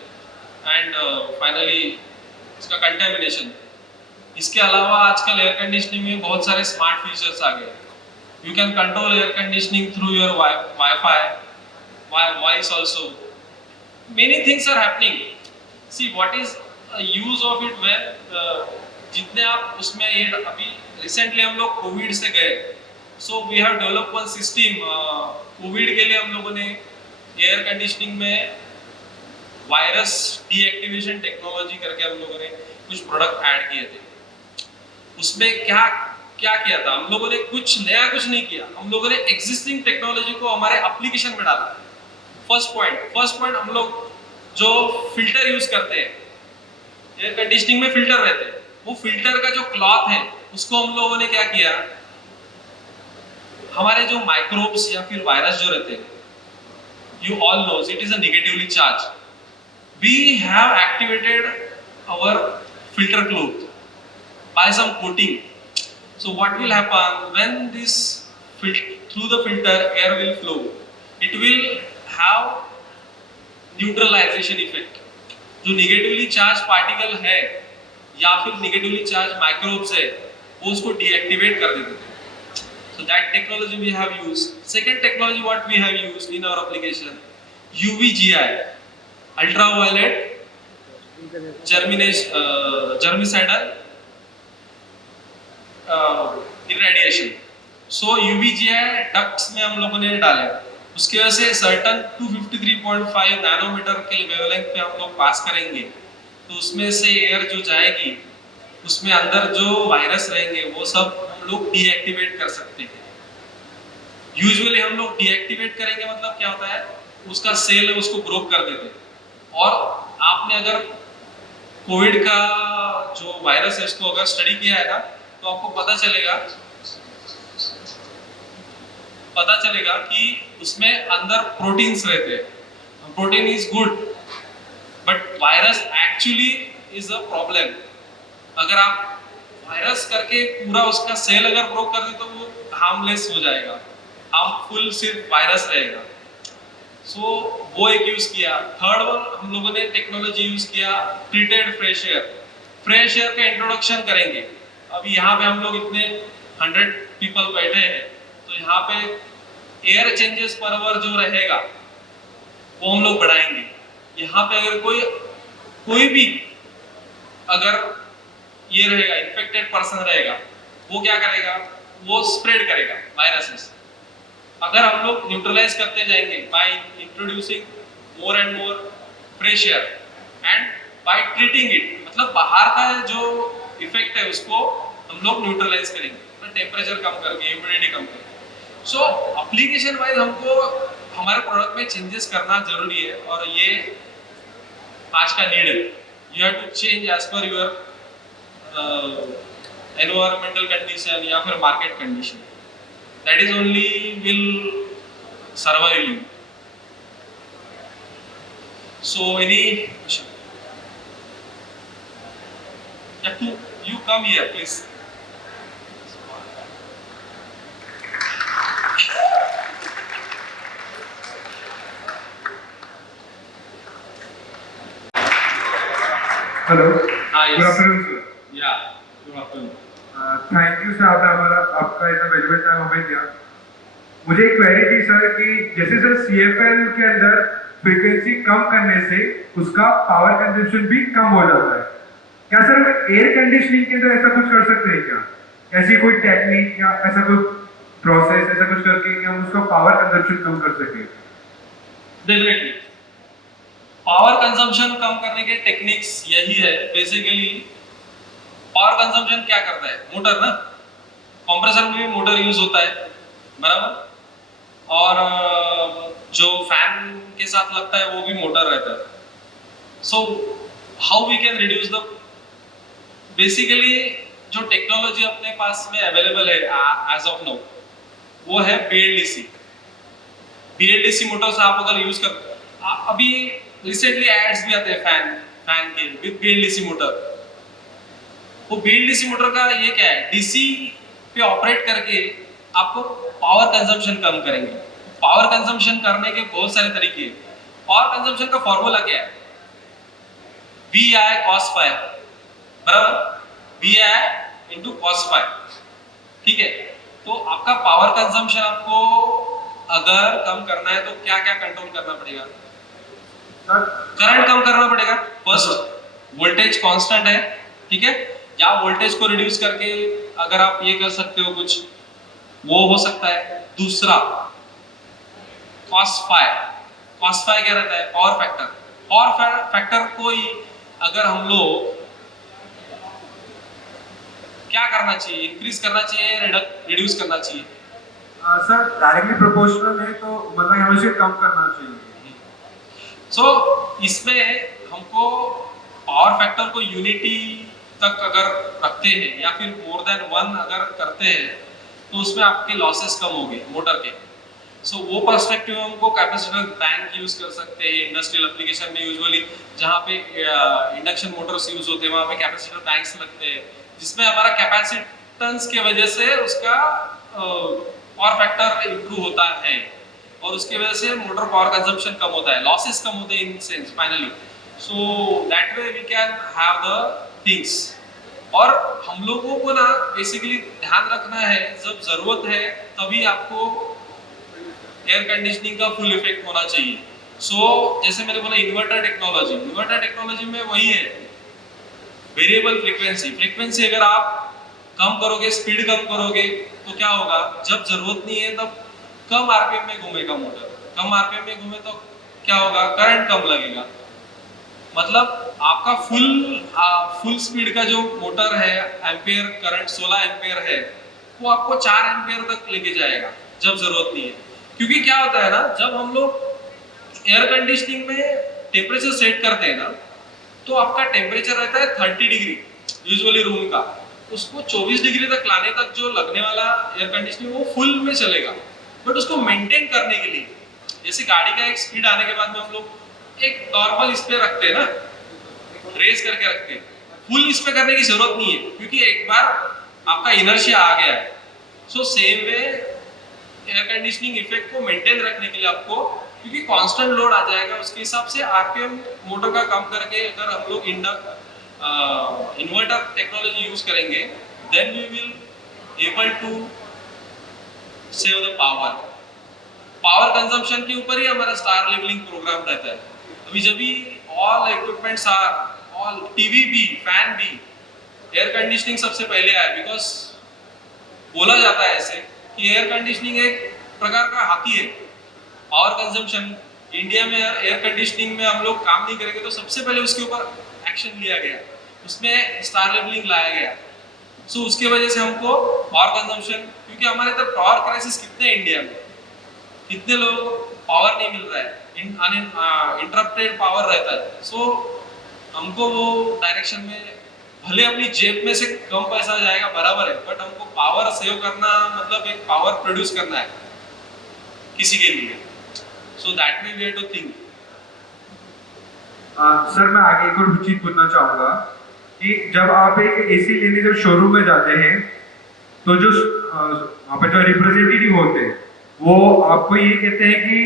एंड फाइनली इसका कंटेमिनेशन। इसके अलावा आजकल एयर कंडीशनिंग में बहुत सारे स्मार्ट फीचर्स आ गए। You can control air conditioning through your Wi-Fi, voice also. Many things are happening. See what is a use of it when जितने आप उसमें ये अभी रिसेंटली हम लोग कोविड से गए, so we have developed one system। Covid के लिए हम लोगों ने एयर कंडीशनिंग में वायरस डीएक्टिवेशन टेक्नोलॉजी करके हम लोगों ने कुछ प्रोडक्ट ऐड किए थे। उसमें क्या किया था हम लोगों ने? कुछ नया कुछ नहीं किया, हम लोगों ने एग्जिस्टिंग टेक्नोलॉजी को हमारे एप्लीकेशन में डाला। फर्स्ट पॉइंट हम लोग जो फिल्टर यूज करते हैं, एयर कंडीशनिंग में फिल्टर रहते हैं, वो फिल्टर का जो क्लॉथ है उसको हम लोगों ने क्या किया, हमारे जो माइक्रोब्स या फिर वायरस जो रहते हैं, you all knows it is a negatively charged, we have activated our filter cloth by some coating। So what will happen when this through the filter air will flow, it will have neutralization effect। जो negatively charged particle है या फिर negatively charged microbes है वो उसको deactivate कर देते हैं। So that technology we have used। Second technology what we have used in our application, UVGI, ultraviolet germicidal irradiation। So UVGI ducts में हम लोगों ने डाले, उसकी वजह से सर्टन 253.5 नैनोमीटर के वेवलेंथ पे हम लोग पास करेंगे, तो उसमें से एयर जो जाएगी उसमें अंदर जो वायरस रहेंगे वो सब हम लोग डीएक्टिवेट कर सकते हैं। यूजुअली हम लोग डीएक्टिवेट करेंगे मतलब क्या होता है, उसका सेल है उसको ब्रोक कर देते हैं। और आपने अगर कोविड का जो वायरस है इसको अगर स्टडी किया है ना, तो आपको पता चलेगा कि उसमें अंदर प्रोटीन्स रहते हैं। Protein is good but virus actually is a problem. अगर आप वायरस करके पूरा उसका सेल अगर ब्रोक कर दे तो वो हार्मलेस हो जाएगा, हार्मफुल सिर्फ वायरस रहेगा। सो वो एक यूज किया। थर्ड वन हम लोगों ने टेक्नोलॉजी यूज किया, ट्रीटेड फ्रेश एयर का इंट्रोडक्शन करेंगे। अभी यहाँ पे हम लोग इतने 100 पीपल बैठे हैं, तो यहाँ पे एयर चेंजेस पर आवर जो रहेगा वो हम लोग बढ़ाएंगे। यहाँ पे अगर कोई भी अगर ये रहेगा, इन्फेक्टेड पर्सन रहेगा, वो क्या करेगा, वो स्प्रेड करेगा वायरसेस। अगर हम लोग न्यूट्रलाइज करते जाएंगे by introducing more and more fresh air and by treating it, मतलब बाहर का जो इफेक्ट है उसको हम लोग न्यूट्रलाइज करेंगे, टेम्परेचर कम करके, ह्यूमिडिटी कम करके। सो एप्लीकेशन वाइज हमको हमारे प्रोडक्ट में चेंजेस करना जरूरी है, और ये आज का नीड है। You have to change as per your environmental condition या फिर market condition. That is only will survive you. So any question? You come here, please. Hello, हाँ, गुड yes. Afternoon sir. या good afternoon. Thank you sir, आपने आपका इतना valuable time हमें दिया। मुझे एक क्वेरी थी सर कि जैसे सर CFL के अंदर फ्रीक्वेंसी कम करने से उसका पावर कंजम्पशन भी कम हो जाता है, क्या सर हम एयर कंडीशनिंग के अंदर ऐसा कुछ कर सकते हैं क्या? ऐसी कोई टेक्निक या ऐसा कोई प्रोसेस ऐसा कुछ करके कि हम उसका पावर कंजम्पशन कम कर सकें? डेफिनेटली पावर कंजम्पशन कम करने के टेक्निक्स यही है. बेसिकली पावर कंजम्पशन क्या करता है? मोटर ना, कंप्रेसर में भी मोटर यूज होता है, बराबर. और जो फैन के साथ लगता है वो भी मोटर रहता है. So how we can reduce the, basically जो टेक्नोलॉजी अपने पास में अवेलेबल है एज ऑफ नाउ वो है BLDC. BLDC मोटर्स आप अगर यूज कर, अभी रिसेंटली एड्स भी आते हैं फैन के विद BLDC मोटर. वो BLDC मोटर का ये क्या है, DC पे ऑपरेट करके आपको पावर कंजम्पशन कम करेंगे. पावर कंजम्पशन करने के बहुत सारे तरीके हैं. पावर कंजम्पशन का फॉर्मूला क्या है? VI cos phi, बराबर, VI into cos phi. ठीक है. तो आपका पावर कंजम्पशन आपको अगर कम करना है तो क्या क्या कंट्रोल करना पड़ेगा? करंट कम करना पड़ेगा. फर्स्ट वोल्टेज कांस्टेंट है, ठीक है, या वोल्टेज को रिड्यूस करके अगर आप ये कर सकते हो कुछ, वो हो सकता है. दूसरा cos phi. cos phi क्या रहता है? Power factor. पावर फैक्टर को ही अगर हम लोग क्या करना चाहिए, इंक्रीज करना चाहिए, रिड्यूस करना चाहिए? सर डायरेक्टली प्रोपोर्शनल है तो मतलब हमें इसे कम करना चाहिए. सो इसमें हमको पावर फैक्टर को यूनिटी तक अगर रखते हैं या फिर मोर देन 1 अगर करते हैं तो उसमें आपके लॉसेस कम होंगे मोटर के. सो वो पर्सपेक्टिव में हमको कैपेसिटर बैंक यूज कर सकते हैं. इंडस्ट्रियल एप्लीकेशन में यूजुअली जहाँ पे इंडक्शन मोटर्स यूज होते हैं वहाँ पे कैपेसिटर बैंक्स लगते हैं, जिसमें हमारा कैपेसिटेंस के वजह से उसका पावर फैक्टर इंप्रूव होता है और उसके वजह से मोटर पावर कंजम्पशन कम होता है, लॉसेस कम होते हैं in sense finally. So that way we can have the things. और हम लोगों को ना बेसिकली ध्यान रखना है, जब जरूरत है तभी आपको एयर कंडीशनिंग का फुल इफेक्ट होना चाहिए. सो जैसे मैंने बोला इन्वर्टर टेक्नोलॉजी में वही है, वेरिएबल फ्रीक्वेंसी. फ्रीक्वेंसी अगर आप कम करोगे, स्पीड कम करोगे तो क्या होगा, जब जरूरत नहीं है तब कम आरपीएम में घूमेगा मोटर. कम आरपीएम में घूमे तो क्या होगा, करंट कम लगेगा. मतलब आपका फुल स्पीड का जो मोटर है, एम्पियर करंट 16 एम्पियर है, वो आपको 4 एम्पियर तक लेके जाएगा जब जरूरत नहीं है. क्योंकि क्या होता है ना, जब हम लोग एयर कंडीशनिंग में टेम्परेचर सेट करते हैं ना, तो आपका टेम्परेचर रहता है 30 डिग्री यूजुअली रूम का. उसको 24 डिग्री तक लाने तक जो लगने वाला एयर कंडीशनिंग वो फुल में चलेगा. बट उसको मेंटेन करने के लिए, जैसे गाड़ी का एक स्पीड आने के बाद में हम लोग एक नॉर्मल इस पे रखते हैं ना, रेस करके रखते हैं, फुल इस पे करने की जरूरत नहीं है क्योंकि एक बार आपका इनर्शिया आ गया है. So same way air conditioning effect को मेंटेन रखने के लिए आपको, क्योंकि कांस्टेंट लोड आ जाएगा, उसके हिसाब से आरपीएम मोटर का कम करके अगर हम लोग इन्वर्टर टेक्नोलॉजी यूज करेंगे, then we will able to save the power. Power consumption के ऊपर ही हमारा स्टार लेवलिंग प्रोग्राम रहता है. अभी जब भी all equipments are, all TV भी, फैन भी, एयर कंडीशनिंग सबसे पहले आया. बिकॉज बोला जाता है ऐसे कि एयर कंडीशनिंग एक प्रकार का हाथी है. पावर कंजम्पशन इंडिया में एयर कंडीशनिंग में हम लोग काम नहीं करेंगे तो सबसे पहले उसके ऊपर एक्शन लिया गया, उसमें स्टार लेवलिंग लाया गया. सो उसके वजह से हमको पावर कंजम्पशन, क्योंकि हमारे इधर पावर क्राइसिस कितने हैं इंडिया में, कितने लोगों को पावर नहीं मिल रहा है, इंटरप्टेड पावर रहता है. सो हमको वो डायरेक्शन में, भले अपनी जेब में से कम पैसा जाएगा बराबर है, बट हमको पावर सेव करना मतलब एक पावर प्रोड्यूस करना है किसी के लिए. So that way we have to think. Sir मैं आगे एक और चीज पूछना चाहूंगा कि जब आप एक एसी लेने जब शोरूम में जाते हैं तो जो वहाँ पे जो रिप्रेजेंटेटिव होते हैं वो आपको ये कहते हैं कि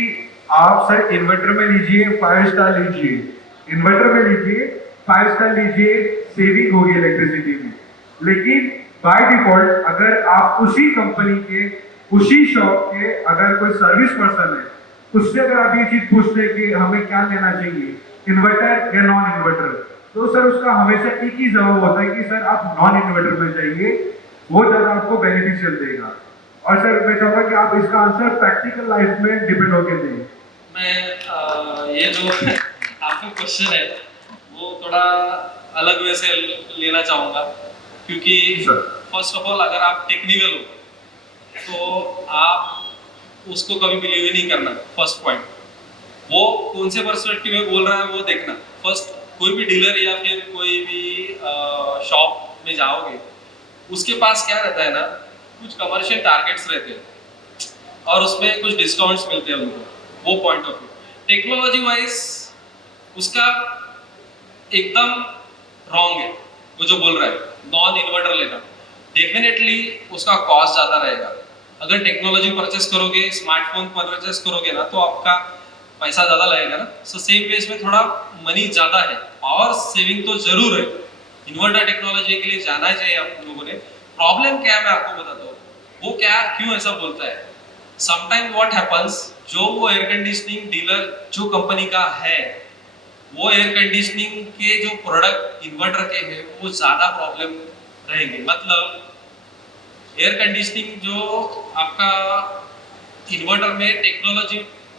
आप सर इन्वर्टर में लीजिए, 5 स्टार लीजिए, इन्वर्टर में लीजिए 5 स्टार लीजिए, सेविंग होगी इलेक्ट्रिसिटी में। लेकिन बाय डिफॉल्ट अगर आप उसी कंपनी के, उसी शॉप के अगर कोई सर्विस पर्सन है, उससे अगर आप ये चीज पूछते हैं कि हमें क्या लेना चाहिए, इन्वर्टर या नॉन इन्वर्टर, तो सर उसका हमेशा एक ही जवाब होता है कि सर आप नॉन इन्वर्टर में जाइए, वो ज़्यादा आपको बेनिफिशियल देगा। और सर मैं चाहूँगा कि आप इसका आंसर प्रैक्टिकल लाइफ में डिपेंड होकर दें। मैं ये जो आपका क्वेश्चन है वो थोड़ा अलग वे से लेना चाहूँगा, क्योंकि फर्स्ट ऑफ ऑल अगर आप टेक्निकल हो तो आप उसको कभी बिलीव ही नहीं करना। फर्स्ट पॉइंट, वो कौन से पर्सपेक्टिव में बोल रहा है वो देखना। फर्स्ट, कोई भी डीलर या फिर कोई भी शॉप में जाओगे, उसके पास क्या रहता है ना, कुछ कमर्शियल टारगेट्स रहते हैं और उसमें कुछ डिस्काउंट्स मिलते हैं उनको, वो point of view. Technology wise उसका एकदम रॉन्ग है वो जो बोल रहा है नॉन इन्वर्टर लेना। डेफिनेटली उसका कॉस्ट ज़्यादा रहेगा। अगर टेक्नोलॉजी परचेस करोगे, स्मार्टफोन परचेस करोगे ना, तो आपका पैसा ज़्यादा लगेगा ना। सो सेम पेज में थोड़ा मनी ज़्यादा है, पावर सेविंग तो जरूर है। इन्वर्टर टेक्नोलॉजी के लिए जाना चाहिए आप लोगों ने। प्रॉब्लम क्या है मैं आपको बताता हूँ, वो क्या क्यों ऐसा बोलता है। समटाइम व्हाट हैपन्स, जो वो एयर कंडीशनिंग डीलर जो कंपनी का है, वो एयर कंडीशनिंग के जो प्रोडक्ट इन्वर्टर के हैं वो ज़्यादा प्रॉब्लम रहेंगे। मतलब एयर कंडीशनिंग जो आपका इन्वर्टर में टेक्नोलॉजी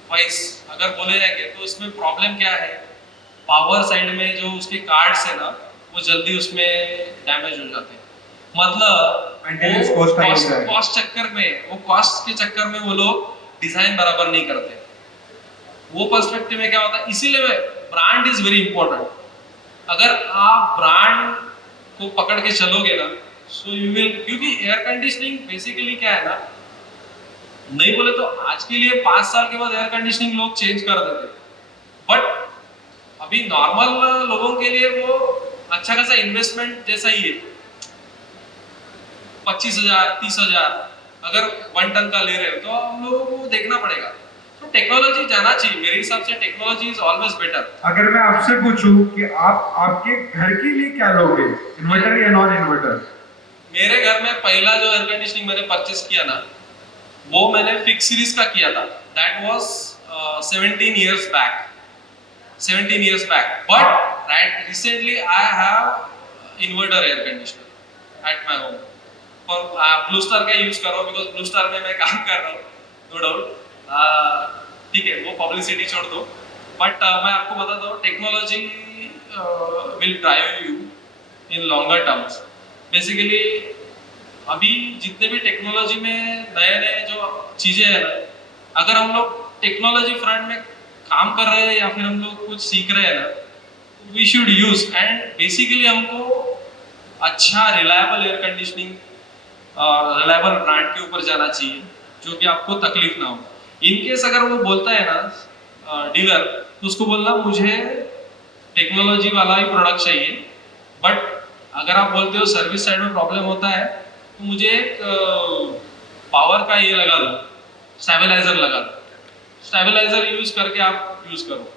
वाइज अगर बोले जाएंगे तो उसमें प्रॉब्लम क्या है, पावर साइड में जो उसके कार्ड्स है ना वो जल्दी उसमें डैमेज हो जाते हैं। मतलब मेंटेनेंस कॉस्ट हाई हो जाएगा। कॉस्ट चक्कर में, वो कॉस्ट के चक्कर में वो लोग डिजाइन बराबर नहीं करते। वो पर्सपेक्टिव में क्या होता है, इसीलिए ब्रांड इज वेरी इंपॉर्टेंट। अगर आप ब्रांड को पकड़ के चलोगे ना, सो यू विल, क्योंकि एयर कंडीशनिंग बेसिकली क्या है ना, नहीं बोले तो आज के लिए 5 साल के बाद एयर कंडीशनिंग लोग चेंज कर देते, बट अभी नॉर्मल लोगों के लिए वो अच्छा खासा इन्वेस्टमेंट जैसा ही है। 25,000 30,000 अगर 1 टन का ले रहे हो तो हम लोगों को देखना पड़ेगा। तो टेक्नोलॉजी जाना चाहिए, मेरे हिसाब से टेक्नोलॉजी इज ऑलवेज बेटर। अगर मैं आपसे पूछूं कि आप आपके घर के लिए क्या लोगे, इन्वर्टर या नॉन इन्वर्टर? मेरे घर में पहला जो एयर कंडीशनिंग मैंने परचेस किया ना, वो मैंने फिक्स सीरीज का किया था। That was 17 years back, 17 years back, but right recently I have inverter air conditioner at my home। और ब्लू स्टार का यूज कर रहा हूँ, बिकॉज ब्लू स्टार में मैं काम कर रहा हूँ, नो डाउट। ठीक है, वो पब्लिसिटी छोड़ दो, बट मैं आपको बताता हूँ technology will drive you in longer terms. Basically अभी जितने भी टेक्नोलॉजी में नए नए जो चीज़ें हैं ना, अगर हम लोग टेक्नोलॉजी फ्रंट में काम कर रहे हैं या फिर हम लोग कुछ सीख रहे हैं ना, we should use. And basically हमको अच्छा रिलायबल एयर कंडीशनिंग और रिलायबल ब्रांड के ऊपर जाना चाहिए, जो कि आपको तकलीफ ना हो। इनकेस अगर वो बोलता है ना डीलर, तो उसको बोलना मुझे टेक्नोलॉजी वाला ही प्रोडक्ट चाहिए, बट अगर आप बोलते हो सर्विस साइड में प्रॉब्लम होता है तो मुझे पावर का ये लगा दो, स्टेबलाइजर लगा दो। स्टेबलाइजर यूज करके आप यूज करो।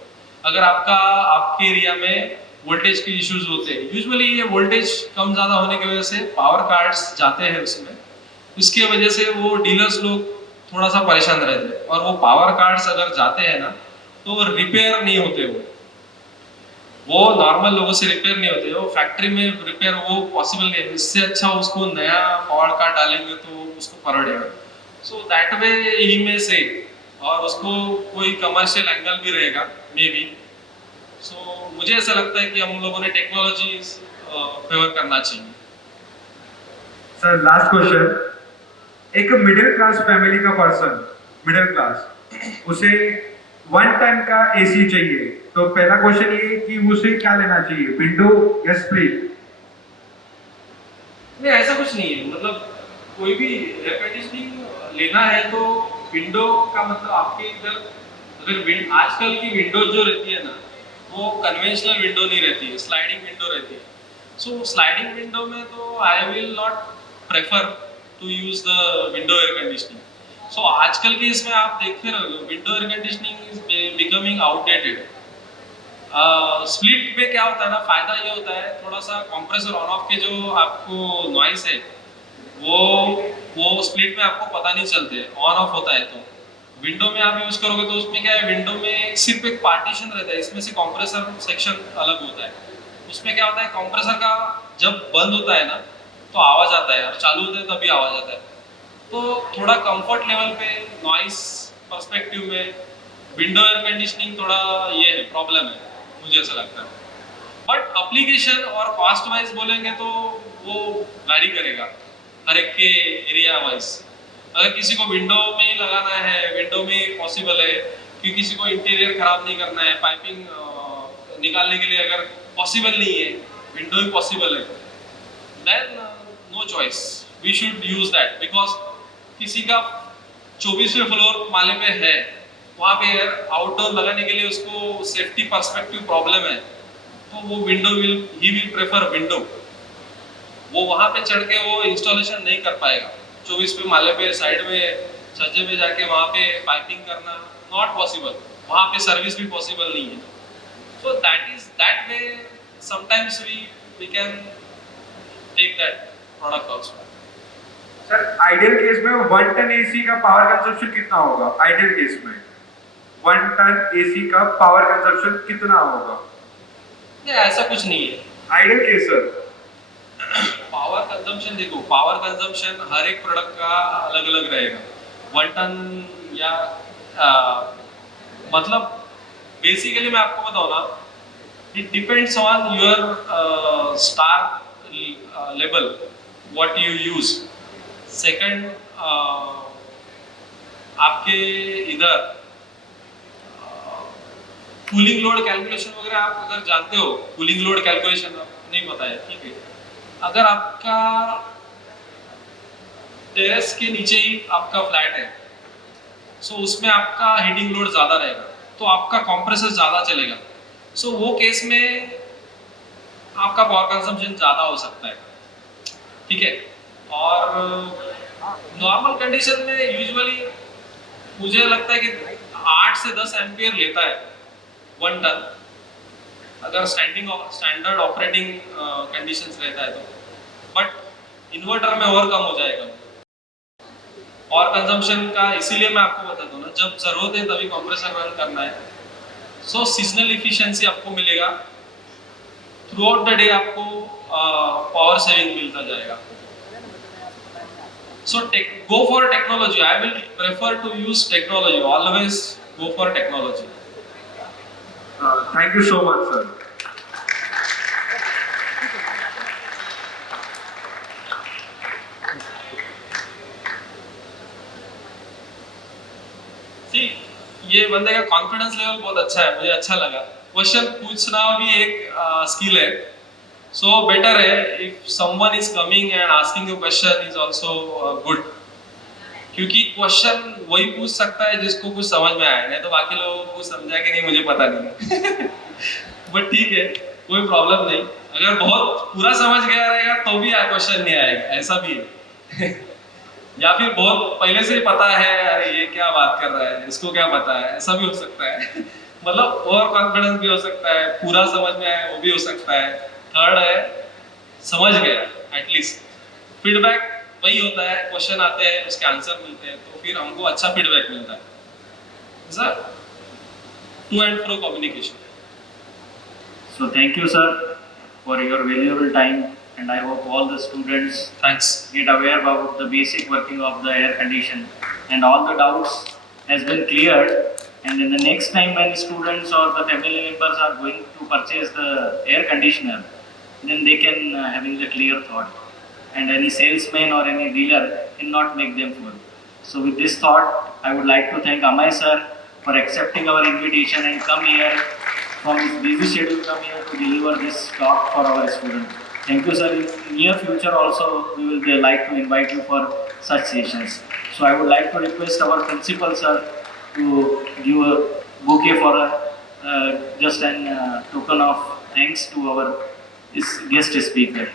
अगर आपके एरिया में वोल्टेज के इश्यूज होते हैं, यूजुअली ये वोल्टेज कम ज़्यादा होने की वजह से पावर कार्ड्स जाते हैं उसमें, इसके वजह से वो डीलर्स लोग थोड़ा सा परेशान रहते हैं। और वो पावर कार्ड्स अगर जाते हैं ना तो रिपेयर नहीं होते, वो नॉर्मल लोगों से रिपेयर नहीं होते, वो फैक्ट्री में रिपेयर वो पॉसिबल नहीं है। इससे अच्छा उसको नया पावर कार्ड डालेंगे तो उसको पड़ेगा। सो दैट वे ही में से, और उसको कोई कमर्शियल एंगल भी रहेगा मे बी। सो मुझे ऐसा लगता है कि हम लोगों ने टेक्नोलॉजी फेवर करना चाहिए। सर लास्ट क्वेश्चन, एक मिडिल क्लास फैमिली का पर्सन, मिडिल क्लास, उसे 1 टन का एसी चाहिए, तो पहला क्वेश्चन ये कि उसे क्या लेना चाहिए, विंडो या स्प्लिट? नहीं, ऐसा कुछ नहीं है। मतलब कोई भी एयर कंडीशनिंग लेना है तो विंडो का मतलब आपके इधर अगर आजकल की विंडोज जो रहती है ना, वो कन्वेंशनल विंडो नहीं रहती है, स्लाइडिंग विंडो रहती है। सो स्लाइडिंग विंडो में तो I will not prefer to use the window air conditioning. So आजकल के इसमें आप देखते रहोगे window air conditioning is becoming outdated. Split में क्या होता है ना, फायदा ये होता है थोड़ा सा कंप्रेसर ऑन ऑफ के जो आपको नॉइस है वो स्प्लिट में आपको पता नहीं चलते, ऑन ऑफ होता है। तो विंडो में आप यूज करोगे तो उसमें क्या है, विंडो में सिर्फ एक पार्टीशन रहता है, इसमें से कंप्रेसर सेक्शन अलग होता है। उसमें क्या होता है, कंप्रेसर का जब बंद होता है ना तो आवाज आता है, और चालू होता है तभी आवाज आता है। तो थोड़ा कंफर्ट लेवल पे नॉइस पर्सपेक्टिव में विंडो एयर कंडीशनिंग थोड़ा ये है, प्रॉब्लम है, मुझे ऐसा लगता है। बट अप्लीकेशन और कॉस्ट वाइज बोलेंगे तो वो वैरी करेगा हर एक के एरिया वाइज। अगर किसी को विंडो में ही लगाना है, विंडो में पॉसिबल है, कि किसी को इंटीरियर खराब नहीं करना है, पाइपिंग निकालने के लिए अगर पॉसिबल नहीं है, विंडो ही पॉसिबल है, then no choice, we should use that. Because किसी का 24वें फ्लोर माले पे है, वहाँ पे आउटडोर लगाने के लिए उसको सेफ्टी पर्सपेक्टिव प्रॉब्लम है, तो वो window he will prefer window. वो वहाँ पे चढ़ के वो इंस्टॉलेशन नहीं कर पाएगा। 24वें माले पे साइड में छज्जे पे जाके वहाँ पे पाइपिंग करना नॉट पॉसिबल, वहाँ पे सर्विस भी पॉसिबल नहीं है। So that way sometimes we can take that product also. Sir ideal case में 1 टन एसी का पावर कंजप्शन कितना होगा? आइडियल केस में 1 टन एसी का पावर कंजप्शन कितना होगा? नहीं, ऐसा कुछ नहीं है ideal case sir. Power consumption देखो, पावर कंजम्पशन हर एक प्रोडक्ट का अलग अलग रहेगा। 1 टन या मतलब बेसिकली मैं आपको बताऊँ ना, it depends on your star level what you use. Second आपके इधर कूलिंग लोड कैलकुलेशन वगैरह आप अगर जानते हो, कूलिंग लोड कैलकुलेशन नहीं पता है, ठीक है। अगर आपका टेरेस के नीचे ही आपका फ्लैट है, सो उसमें आपका हीटिंग लोड ज़्यादा रहेगा, तो आपका कंप्रेसर ज़्यादा चलेगा। सो वो केस में आपका पावर कंजम्पशन ज़्यादा हो सकता है, ठीक है। और नॉर्मल कंडीशन में यूजुअली मुझे लगता है कि 8 से 10 एम्पियर लेता है 1 टन, अगर स्टैंडर्ड ऑपरेटिंग कंडीशंस रहता है तो। बट इन्वर्टर में और कम हो जाएगा और कंजम्पशन का। इसीलिए मैं आपको बताता हूँ ना, जब जरूरत है तभी कंप्रेसर रन करना है। सो सीजनल इफिशिएंसी आपको मिलेगा, थ्रू आउट द डे आपको पावर सेविंग मिलता जाएगा। सो go for technology. I will prefer to use technology. Always go for technology. Thank you so much, sir. See, ये बंदे का कॉन्फिडेंस लेवल बहुत अच्छा है, मुझे अच्छा लगा। क्वेश्चन पूछना भी एक स्किल है, सो बेटर है if someone is coming and asking you question is also good, क्योंकि क्वेश्चन वही पूछ सकता है जिसको कुछ समझ में आए, नहीं तो बाकी लोगों को समझा कि नहीं मुझे पता नहीं। बट ठीक है, कोई प्रॉब्लम नहीं। अगर बहुत पूरा समझ गया रहेगा तो भी क्वेश्चन नहीं आएगा, ऐसा भी है। या फिर बहुत पहले से ही पता है, अरे ये क्या बात कर रहा है, इसको क्या पता है, ऐसा भी हो सकता है। मतलब ओवर कॉन्फिडेंस भी हो सकता है, पूरा समझ में आए वो भी हो सकता है। थर्ड है समझ गया, एटलीस्ट फीडबैक वही होता है, क्वेश्चन आते हैं उसके आंसर मिलते हैं तो फिर हमको अच्छा फीडबैक मिलता है sir. To and fro communication. So thank you, sir, for your valuable time, and I hope all the students thanks. get aware about the basic working of the air condition, and all the doubts has been cleared. And in the next time when students or the family members are going to purchase the air conditioner, then they can having the clear thought, and any salesman or any dealer cannot make them fool. So with this thought, I would like to thank Amay sir for accepting our invitation and come here from his busy schedule, come here to deliver this talk for our students. Thank you, sir. In near future also, we will be like to invite you for such sessions. So I would like to request our principal sir to give a bouquet for just an token of thanks to our guest speaker.